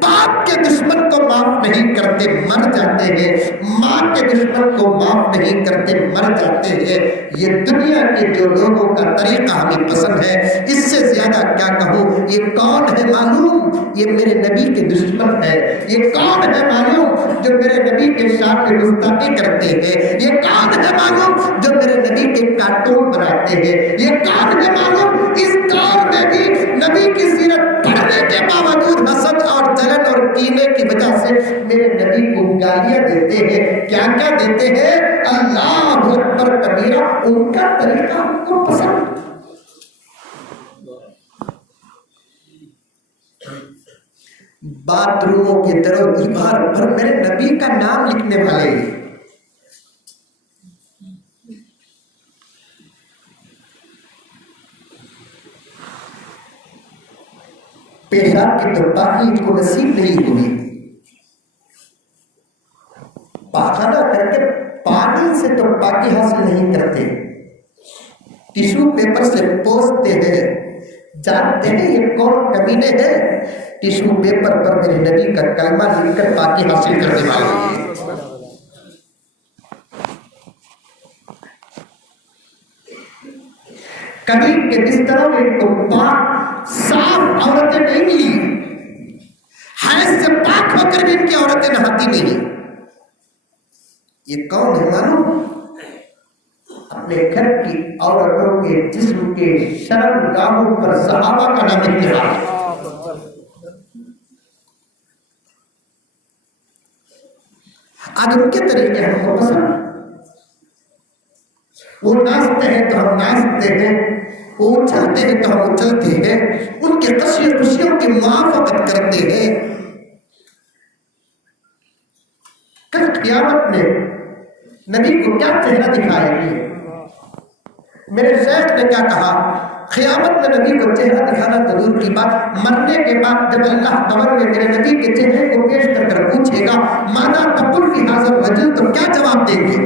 باپ کے دشمن کو معاف نہیں کرتے، مر جاتے ہیں. ماں کے دشمن کو معاف نہیں کرتے، مر جاتے ہیں. یہ دنیا کے جو لوگوں کا طریقہ ہمیں پسند ہے، اس سے زیادہ کیا کہوں. یہ کون ہے معلوم؟ یہ میرے نبی کے دشمن ہے. یہ کون ہے معلوم؟ جو میرے نبی کے سامنے گستاخی کرتے ہیں. یہ کون ہے معلوم؟ جو میرے نبی کے کارٹون بناتے ہیں. یہ کون ہے معلوم؟ اس دور میں بھی نبی کی سیرت پڑھنے کے باوجود حسد اور جلن اور کینے کی وجہ سے میرے نبی کو گالیاں دیتے ہیں. کیا کیا دیتے ہیں؟ اللہ اکبر کبیرہ. ان کا طریقہ ہم کو پسند. باتھ روموں کے در و دیوار پر میرے نبی کا نام لکھنے والے ہیں. پیشاب کی تو پاکی ان کو نصیب نہیں ہوئی. پاخانہ کر کے پانی سے تو پاکی حاصل نہیں کرتے، ٹیشو پیپر سے پوچھتے ہیں. جانتے ہیں یہ کون کمینے ہیں؟ ٹیشو پیپر پر میرے نبی کا کلمہ لکھ کر پاکی حاصل کرنے والے ہیں. کبھی کے بستروں میں کو پاک صاف عورتیں نہیں ملی. حیض سے پاک ہو کر بھی ان کی عورتیں نہاتی نہیں. یہ کون ہے معلوم؟ اپنے گھر کی عورتوں کے جسم کے شرم گاہوں پر صحابہ کا نام لکھا. آج ان کے طریقے ہم کو پسند. وہ ناچتے ہیں تو ہم ناچتے ہیں، وہ اچھلتے ہیں تو ہم اچھلتے ہیں، ان کے خوشیوں کی موافقت کرتے ہیں. کل قیامت میں نبی کو کیا چہرہ دکھائیں گے؟ میرے شیخ نے کیا کہا؟ قیامت میں نبی کو چہرہ دکھانا تو دور کی بات، مرنے کے بعد جب اللہ قبر میں میرے نبی کے چہرے کو پیش کر کر پوچھے گا ماذا تقول فی ھذا الرجل، تو کیا جواب دیں گے؟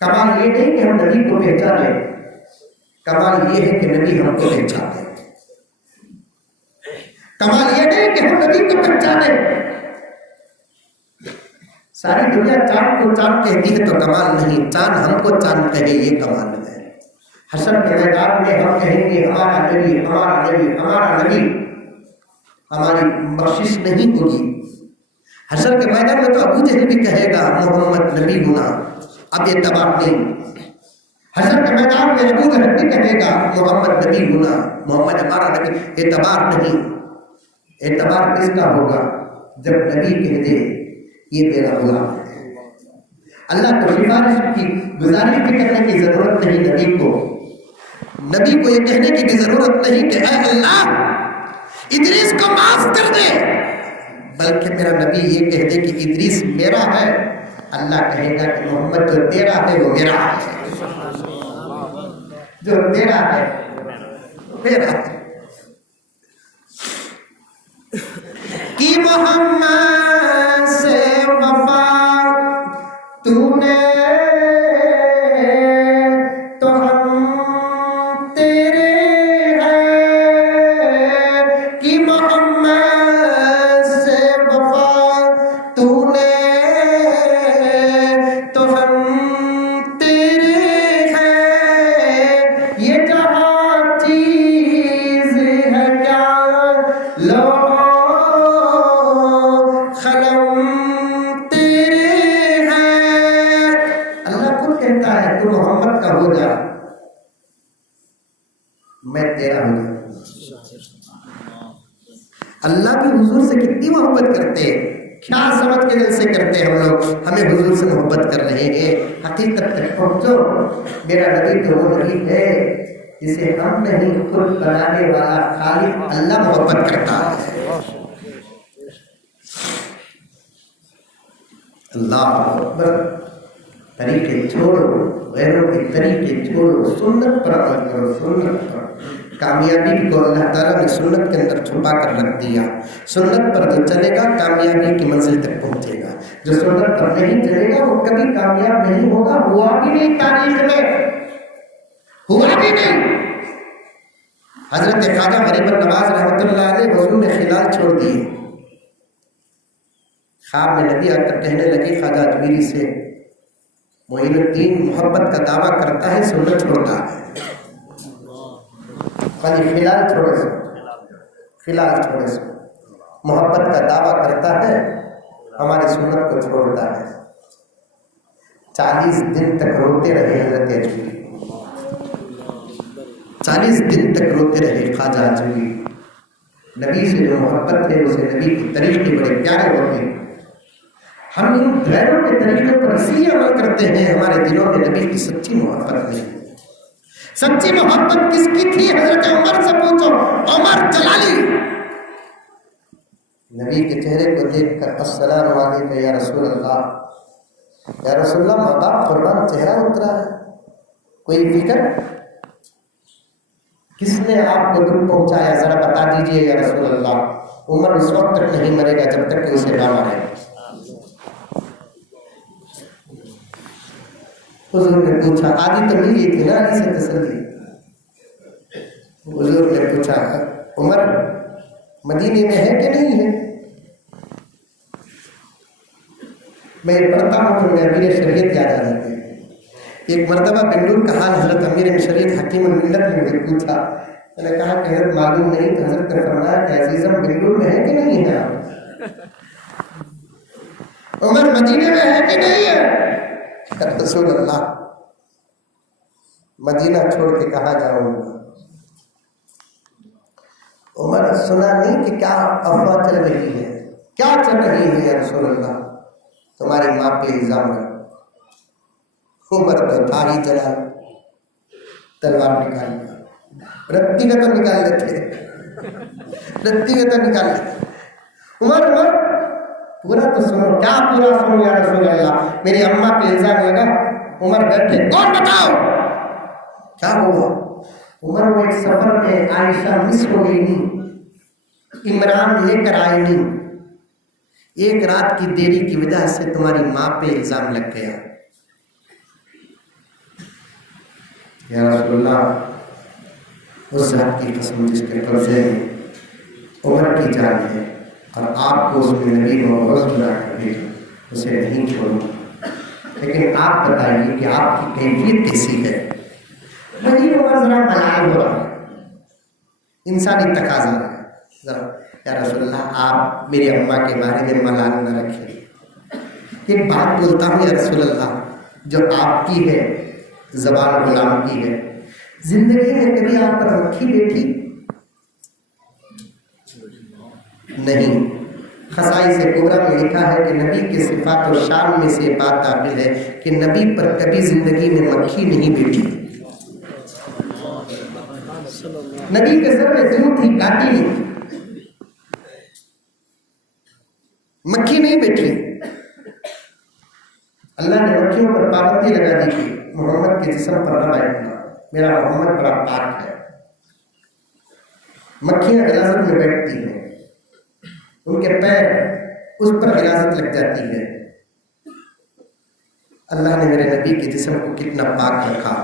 کمال یہ نہیں کہ ہم نبی کو پہچانیں، کمال یہ ہے کہ نبی ہم کو پہچانے. کمال یہ نہیں کہ ہم نبی کو پہچانے. ساری دنیا چاند کو چاند کہتی ہے تو کمال نہیں، چاند ہم کو چاند کہے یہ کمال ہے۔ حشر کے میدان میں ہم کہیں گے ہمارا نبی ہمارا نبی ہمارا نبی، ہماری بخشش نہیں ہوگی۔ حشر کے میدان میں تو ابو جہل بھی کہے گا محمد نبی ہونا، اب اعتبار نہیں۔ حشر کے میدان میں ابو جہل بھی کہے گا محمد نبی ہونا، محمد ہمارا نبی، اعتبار نہیں۔ اعتبار کس کا ہوگا؟ جب نبی کہہ دے یہ میرا غلام ہے۔ اللہ کو سفارش کی گزارش بھی کرنے کی ضرورت نہیں، نبی کو یہ کہنے کی بھی ضرورت نہیں کہ اے اللہ ادریس کو معاف کر دے، بلکہ میرا نبی یہ کہہ دے کہ ادریس میرا ہے، اللہ کہے گا کہ محمد جو تیرا ہے وہ میرا ہے، جو تیرا ہے میرا ہے۔ کہ محمد سے وفا تو نے تو ہم تیرے ہیں، کہ محمد سے وفا تو نے تو ہم تیرے ہیں، یہ جہاں چیز ہے کیا لو محمد کا ہو جا میں تیرا ہو جا۔ اللہ بھی حضور سے کتنی محبت کرتے ہیں، کیا سمجھ کے دل سے کرتے ہیں ہم لوگ، ہمیں حضور سے محبت کر رہے ہیں۔ حقیقت تک پہنچو، میرا نبی تو وہ نبی ہے جسے ہم نہیں خود بنانے والا خالق اللہ محبت کرتا ہے۔ اللہ اکبر۔ طریقے چھوڑو، غیروں کے طریقے چھوڑو، سنت پر عمل کرو، سنت پر۔ کامیابی کو اللہ تعالیٰ نے سنت کے اندر چھپا کر رکھ دیا۔ سنت پر جو چلے گا کامیابی کی منزل تک پہنچے گا، جو سنت پر نہیں چلے گا وہ کبھی کامیاب نہیں ہوگا، ہوا بھی نہیں تاریخ میں، ہوا بھی نہیں۔ حضرت خواجہ غریب نواز رحمۃ اللہ علیہ حضور نے خلال چھوڑ دیے، خواب میں نبی آ کر کہنے لگے خواجہ اجمیری سے معین الدین محبت کا دعویٰ کرتا ہے سنت چھوڑتا ہے، فلال چھوڑے سو، فلال چھوڑے سو، محبت کا دعویٰ کرتا ہے ہماری سنت کو چھوڑتا ہے۔ 40 دن تک روتے رہے حضرت اجمیری، 40 دن تک روتے رہے خواجہ اجمیری۔ نبی سے جو محبت ہے اسے نبی کی طریقے بڑے پیارے ہوتے ہیں۔ ہم ان غیروں کے طریقے پر اس لیے عمل کرتے ہیں، ہمارے دلوں میں نبی کی سچی محبت نہیں۔ سچی محبت کس کی تھی؟ حضرت عمر سے پوچھو، عمر جلالی نبی کے چہرے کو دیکھ کر السلام علیکم یا رسول اللہ، یا رسول اللہ ماں باپ قربان چہرہ اترا ہے، کوئی فکر؟ کس نے آپ کو دکھ پہنچایا ذرا بتا دیجئے یا رسول اللہ۔ عمر اس وقت تک نہیں مرے گا جب تک کہ اسے نہ مارے۔ حضور نے پوچھا، آدھی تو ملی تھی نا علی سے تسلی۔ حضور نے پوچھا عمر مدینے میں ہے کہ نہیں ہے؟ میں پڑھتا ہوں تو میں امیر شریعت یاد آ جاتی ہے۔ ایک مرتبہ بنگلور کا حال حضرت امیر شریعت حکیم الملت نے مجھے پوچھا، میں نے کہا کہ حضرت معلوم نہیں، تو حضرت نے فرمایا کہ عزیزم بنگلور میں ہے کہ نہیں ہے آپ؟ عمر مدینے میں ہے کہ نہیں ہے؟ رسول اللہ مدینہ چھوڑ کے کہاں جاؤں گا؟ عمر سنا نہیں کہ کیا افواہ چل رہی ہے، کیا چل رہی ہے یا رسول اللہ؟ تمہاری ماں پہ الزام ہے۔ عمر تو تھا ہی جلال، تلوار نکال لیا، رتی کا تو نکال لیتے، رتی کا تو نکال لیتے۔ عمر پورا تو سنو، کیا پورا سنو یا رسول اللہ؟ میری اماں پہ الزام لگا۔ عمر بیٹھے، کون بتاؤ کیا ہوا؟ عمر وہ ایک سفر میں عائشہ مس ہو گئی نہیں، عمران لے کر آئے نہیں، ایک رات کی دیری کی وجہ سے تمہاری ماں پہ الزام لگ گیا۔ یا رسول اللہ اس ذات کی قسم جس کے قبضے میں عمر کی جان ہے اور آپ کو اس میں نبی محبوب بنا کر بھیجا، اسے نہیں چھوڑوں. لیکن آپ بتائیے کہ آپ کی کیفیت کیسی ہے؟ وہی عمر ذرا ملال ہو رہا ہے، انسانی تقاضا ہے. ذرا یا رسول اللہ آپ میری اماں کے بارے میں ملال نہ رکھیں. ایک بات بولتا ہوں یا رسول اللہ جو آپ کی ہے، زبان غلام کی ہے. زندگی میں کبھی آپ پر مکھی بیٹھی؟ نہیں. خصائص کبریٰ میں لکھا ہے کہ نبی کے صفات و شان میں سے بات داخل ہے کہ نبی پر کبھی زندگی میں مکھی نہیں بیٹھی. نبی کے سر میں ضرور تھی، کاٹی نہیں تھی، مکھی نہیں بیٹھی. اللہ نے مکھیوں پر پابندی لگا دی تھی محمد کے جسم پر نہ بیٹھنا، میرا محمد بڑا پاک ہے. مکھیاں غلاظت میں بیٹھتی ہیں، ان کے پیر اس پر غلاظت لگ جاتی ہے. اللہ نے میرے نبی کے جسم کو کتنا پاک رکھا.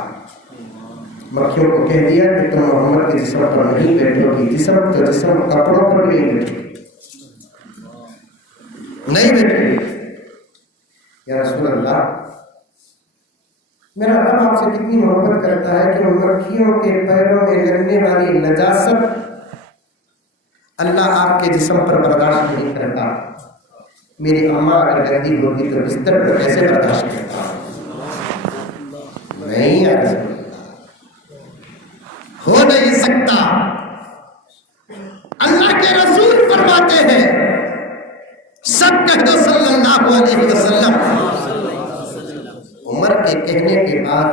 مکھیوں کو کہہ دیا کہ تم محمد کے جسم پر نہیں بیٹھو گی. جسم تو جسم کپڑوں پر بھی نہیں بیٹھو گی، نہیں بیٹھو گی. یا رسول اللہ میرا رب آپ سے کتنی محبت کرتا ہے کہ ان مکھیوں کے پیروں میں لگنے والی نجاست اللہ آپ کے جسم پر برداشت نہیں کرتا. میری اماں اگر گندی ہوتی تو بستر پر کیسے برداشت کرتا؟ نہیں یا رسول اللہ، ہو نہیں سکتا. اللہ کے رسول فرماتے ہیں سب کہہ دو صلی اللہ علیہ وسلم. عمر کے کہنے کے بعد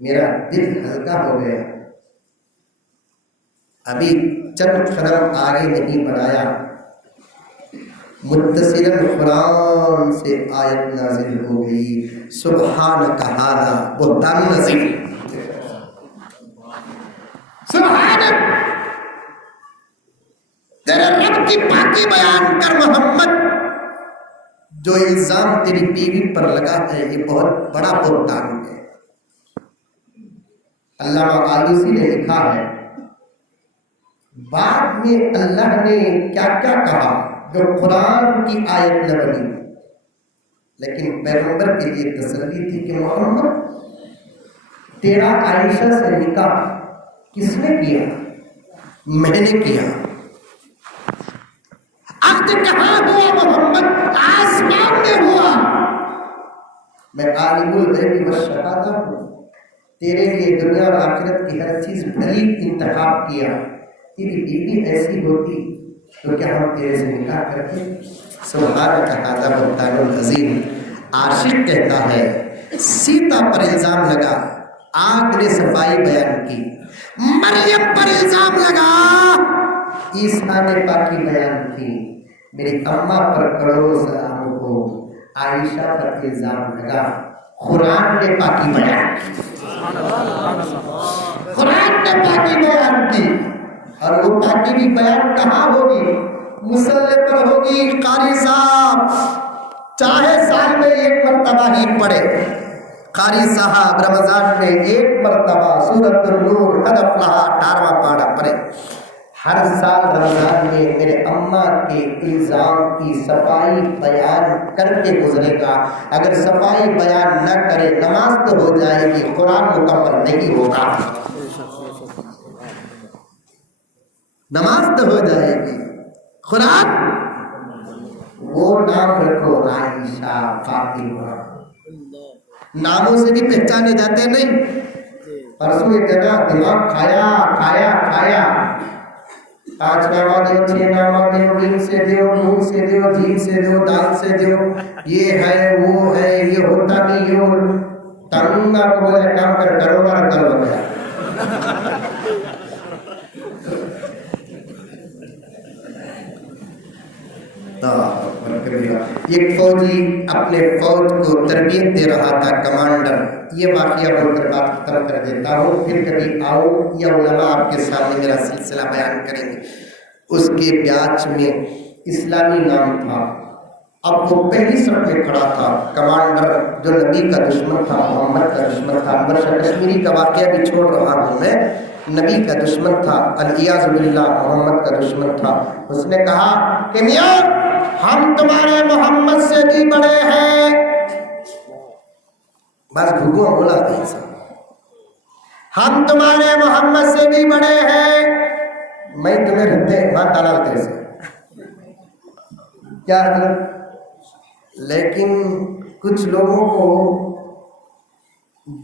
میرا دل ہلکا ہو گیا. ابھی چند قدم آگے نہیں بڑھایا، متصلاً قرآن سے آیت نازل ہو گئی، سبحانک ھذا بہتان عظیم. سبحانک، تیرے رب کی پاکی بیان کر محمد. جو الزام تیری بیوی پر لگا ہے یہ بہت بڑا بہتان ہے. علامہ آلوسی نے لکھا ہے بعد میں اللہ نے کیا کیا کہا جو قرآن کی آیت نہ بنی، لیکن پیغمبر کے لیے تسلی تھی کہ محمد تیرا عائشہ سے نکاح کس نے کیا؟ میں نے کیا. عقد کہاں ہوا محمد؟ آسمان میں ہوا. میں عالم الغیب والشہادہ ہوں، تیرے لیے دنیا اور آخرت کی ہر چیز بھلی انتخاب کیا. تیری بیوی ایسی ہوتی تو کیا ہم تیرے سے نکاح کرتے؟ سبحانک ھذا بہتان عظیم. عاشق کہتا ہے سیتا پر الزام لگا، آگ نے صفائی بیان کی. مریم پر الزام لگا، عیسیٰ نے پاکی بیان کی. میری اماں پر کروڑوں سلاموں کو، عائشہ پر الزام لگا، قرآن نے پاکی بیان کی. قرآن نے پاکی بیان کی. اور وہ پاکی بھی بیان کہاں ہوگی؟ مصلی پر ہوگی. قاری صاحب چاہے سال میں ایک مرتبہ ہی پڑھے، قاری صاحب رمضان میں ایک مرتبہ سورۃ النور قد افلح 18واں پارہ پڑھے. ہر سال رمضان میں میرے اماں کے الزام کی صفائی بیان کر کے گزرے گا. اگر صفائی بیان نہ کرے نماز تو ہو جائے گی، قرآن مکمل نہیں ہوگا. نماز تو ہو جائے گی، قرآن. وہ نام رکھو عائشہ، فاطمہ، ناموں سے بھی پہچانے جاتے نہیں. پرسوں ایک جگہ دماغ کھایا کھایا کھایا، 5 نامہ دیو، 6 نامہ دیو، میم سے دیو، نون سے دیو، جیم سے دیو، دال سے دیو، یہ ہے وہ ہے، یہ ہوتا نہیں، یہ تنگا کو بولے کام کر کرو گا کر ہو گیا. ایک فوجی اپنے فوج کو تربیت دے رہا تھا، کمانڈر. یہ واقعہ بول کر بات ختم کر دیتا ہوں، پھر کبھی آؤ یا علماء آپ کے سامنے میرا سلسلہ بیان کریں گے. اس کے بیاچ میں اسلامی نام تھا. اب وہ پہلی صف میں کھڑا تھا. کمانڈر جو نبی کا دشمن تھا، محمد کا دشمن تھا. انور شاہ کشمیری کا واقعہ بھی چھوڑ رہا ہوں میں. نبی کا دشمن تھا، الیاذ باللہ محمد کا دشمن تھا. اس نے کہا کہ میاں ہم تمہارے محمد سے بھی بڑے ہیں. بس بھوکو بولا تھا سب. ہم تمہارے محمد سے بھی بڑے ہیں. میں تمہیں رہتے وہاں ڈالا تیرے سے کیا حضرت. لیکن کچھ لوگوں کو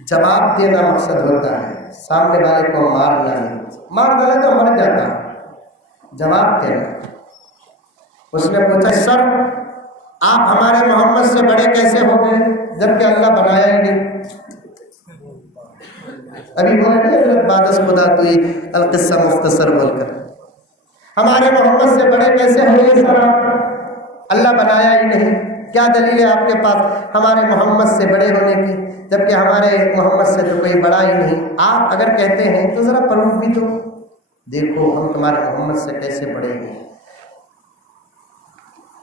جواب دینا مقصد ہوتا ہے, سامنے والے کو مارنا نہیں. مار ڈالے تو مر جاتا, جواب دینا. اس نے پوچھا سر آپ ہمارے محمد سے بڑے کیسے ہو گئے جبکہ اللہ بنایا ہی نہیں. ابھی بولے نا حضرت بادس خدا توئی القصہ مختصر بول کر, ہمارے محمد سے بڑے کیسے ہو گئے سر آپ, اللہ بنایا ہی نہیں. کیا دلیل ہے آپ کے پاس ہمارے محمد سے بڑے ہونے کی جبکہ ہمارے محمد سے تو کوئی بڑا ہی نہیں. آپ اگر کہتے ہیں تو ذرا پروف بھی دو, دیکھو ہم تمہارے محمد سے کیسے بڑے ہیں.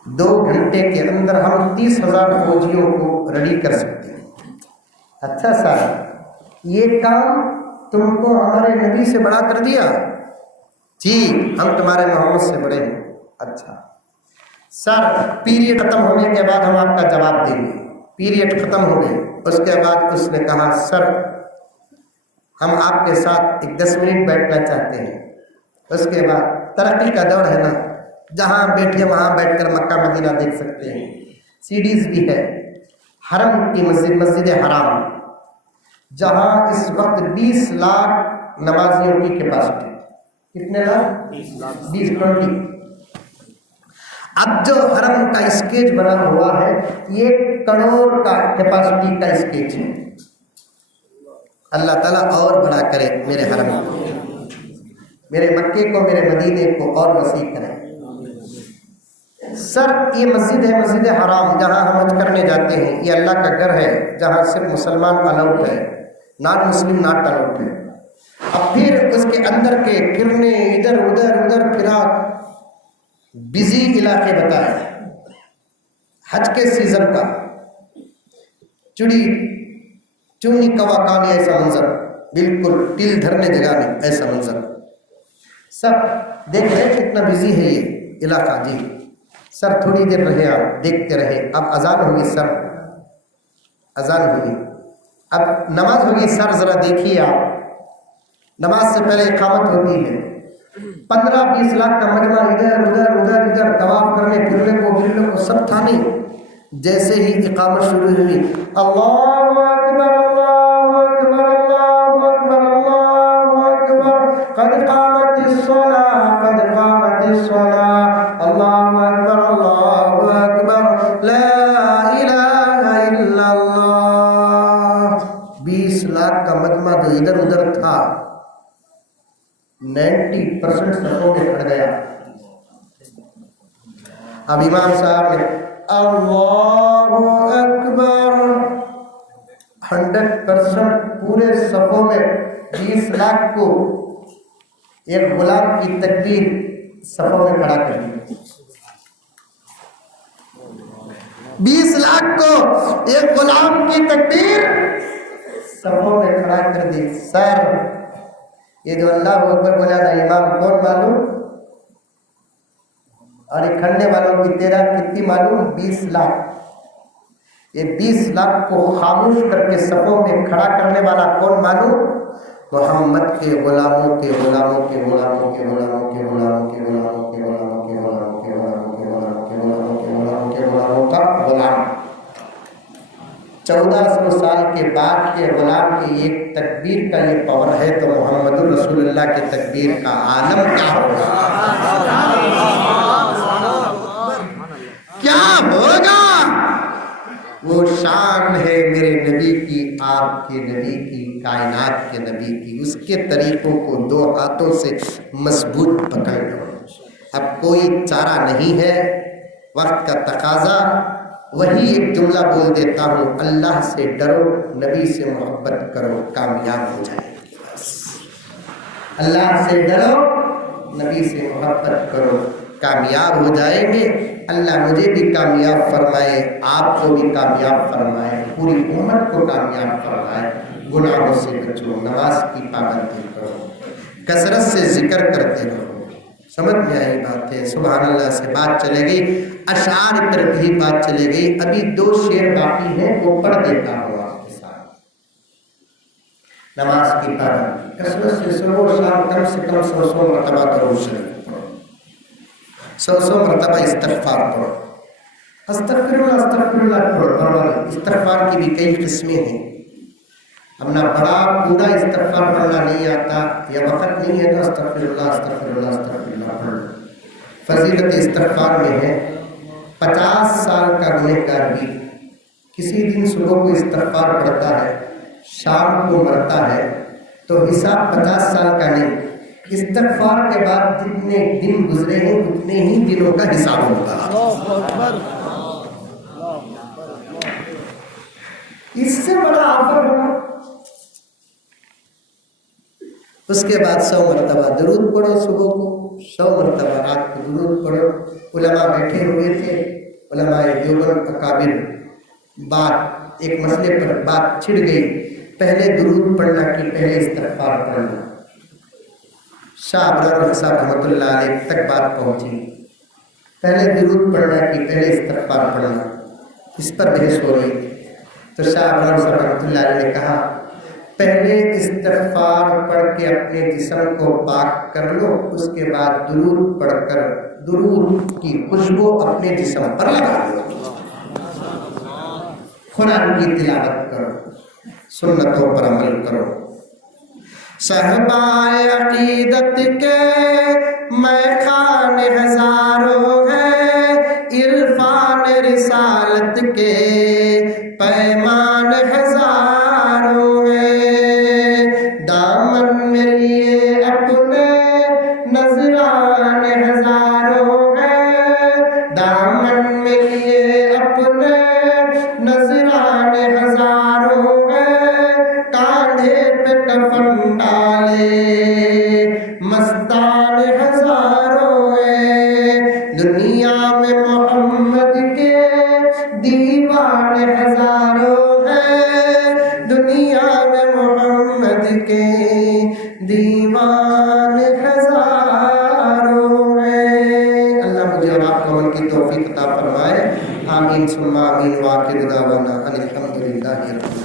2 گھنٹے کے اندر ہم 30,000 فوجیوں کو ریڈی کر سکتے ہیں. اچھا سر یہ کام تم کو ہمارے نبی سے بڑا کر دیا. جی ہم تمہارے محمد سے بڑے ہیں. اچھا سر پیریڈ ختم ہونے کے بعد ہم آپ کا جواب دیں گے. پیریڈ ختم ہو گئی. اس کے بعد اس نے کہا سر ہم آپ کے ساتھ 10 منٹ بیٹھنا چاہتے ہیں. اس کے بعد ترقی کا دور ہے نا, جہاں بیٹھے وہاں بیٹھ کر مکہ مدینہ دیکھ سکتے ہیں. سیڈیز بھی ہے. حرم کی مسجد حرام جہاں اس وقت 20 لاکھ نمازیوں کی کیپیسٹی. کتنے لاکھ؟ 20. اب جو حرم کا اسکیج بنا ہوا ہے یہ 1 کروڑ کا کیپیسٹی کا اسکیج ہے. اللہ تعالیٰ اور بڑا کرے میرے حرم کو, میرے مکے کو, میرے مدینے کو اور وسیع کرے. سر یہ مسجد ہے, مسجد حرام جہاں ہم حج کرنے جاتے ہیں. یہ اللہ کا گھر ہے جہاں صرف مسلمان الاؤڈ ہے, نان مسلم ناٹ الاؤڈ ہے. اب پھر اس کے اندر کے کرنے ادھر ادھر پھرا بزی علاقے بتائے. حج کے سیزن کا چڑی چونی کوا کانی ایسا منظر, بالکل ٹل دھرنے جگہ نہیں ایسا منظر. سب دیکھ رہے کتنا بزی ہے یہ علاقہ. جی سر تھوڑی دیر رہے, آپ دیکھتے رہے. اب اذان ہوگی سر, اذان ہوگی, اب نماز ہوگی سر. ذرا دیکھیے آپ, نماز سے پہلے اقامت ہوتی ہے. 15-20 لاکھ کا مجمع ادھر طواف کرنے پھرنے کو سب تھا نہیں. جیسے ہی اقامت شروع ہوئی اللہ اکبر اللہ اکبر اللہ اکبر اللہ اکبر قد قامت الصلاۃ قد قامت الصلاۃ اللہ اکبر اللہ اکبر لا الہ الا اللہ. 20 لاکھ کا مجمع جو ادھر ادھر تھا 90% صفوں میں کھڑ گیا. اب امام صاحب نے اللہ اکبر 100% پورے صفوں میں 20 لاکھ کو ایک غلام کی تکبیر صفوں میں کھڑا کر دی. 20 لاکھ کو ایک غلام کی تکبیر صفوں میں کھڑا کر دی. سر یہ جو اللہ اکبر بولا نا امام کون معلوم, اور یہ کھڑنے والوں کی تعداد کتنی معلوم؟ 20 لاکھ. یہ 20 لاکھ کو خاموش کر کے صفوں میں کھڑا کرنے والا کون معلوم؟ محمد کے غلاموں کے غلاموں کے غلاموں کے غلاموں کے غلاموں کے غلاموں کے غلاموں کے غلاموں کے غلاموں کے غلاموں کے غلاموں کے غلاموں کے غلاموں کا غلام. 1400 سال کے بعد کے غلام کی ایک تکبیر کا یہ پاور ہے تو محمد رسول اللہ کے تکبیر کا عالم کیا ہوگا, کیا ہوگا. وہ شان ہے میرے نبی کی, آپ کے نبی کی, کائنات کے نبی کی. اس کے طریقوں کو 2 ہاتھوں سے مضبوط پکڑ لو. اب کوئی چارہ نہیں ہے, وقت کا تقاضا. وہی ایک جملہ بول دیتا ہوں, اللہ سے ڈرو, نبی سے محبت کرو, کامیاب ہو جائے گی. بس اللہ سے ڈرو, نبی سے محبت کرو, کامیاب ہو جائیں گے. اللہ مجھے بھی کامیاب فرمائے, آپ کو بھی کامیاب فرمائے, پوری امت کو کامیاب فرمائے. گناہوں سے بچو, نماز کی پابندی کرو, کثرت سے ذکر کرتے رہو, سمجھ میں آئی باتیں؟ سبحان اللہ سے بات چلے گئی، اشعار پر بھی بات چلے گئی. ابھی 2 شعر باقی ہیں، وہ پڑھ دیتا ہوں آپ کے ساتھ. نماز کی پابندی، کثرت سے صبح و شام کم سے کم 100 مرتبہ درود شریف پڑھو، 100 مرتبہ استغفار پڑھو. استغفر اللہ پڑھو. استغفار کی بھی کئی قسمیں ہیں. اب نہ بڑا پورا استغفار پڑھنا نہیں آتا یا وقت نہیں ہے تو استغفر اللہ پڑھو. فضیلت استغفار میں ہے 50 سال کا گنہگار بھی کسی دن صبح کو استغفار پڑھتا ہے، شام کو مرتا ہے تو حساب 50 سال کا نہیں، استغفار کے بعد جتنے دن گزرے ہیں اتنے ہی دنوں کا حساب ہوگا. اس سے بڑا آفر ہوگا. اس کے بعد 100 مرتبہ درود پڑھو، صبح کو 100 مرتبہ، رات کو درود پڑھو. علماء بیٹھے ہوئے تھے، علماء دیوبند اکابر، بات ایک مسئلے پر بات چھڑ گئی، پہلے درود پڑھنا کہ پہلے استغفار پڑھنا. شاہ ابرار صاحب رحمۃ اللہ علیہ تک بات پہنچی، پہلے درود پڑھنا کہ پہلے استغفار پڑھنا. اس پر بحث ہو رہی تھی تو شاہ ابرار صاحب رحمۃ اللہ علیہ نے کہا پہلے استغفار پڑھ کے اپنے جسم کو پاک کر لو، اس کے بعد درود پڑھ کر درود کی خوشبو اپنے جسم پر لگا لو. قرآن کی تلاوت کرو، سنتوں پر عمل کرو. صحبائے عقیدت کے میخان ہزاروں ہیں، عرفان رسالت کے پیمان ہزاروں ہیں. دامن میں لیے اپنے نذران ہزاروں ہیں، دامن میں لیے اپنے نذران ہزاروں ہیں. کاندھے پہ کفن ڈالے مستان ہزاروں ہیں. دنیا میں محمد کے دیوان ہزاروں ہیں، دنیا میں محمد کے دیوان ہزاروں ہیں. اللہ مجھے اور آپ کو عمل کی توفیق عطا فرمائے. آمین ثم آمین. وآخر دعوانا ان الحمد للہ رب العالمین.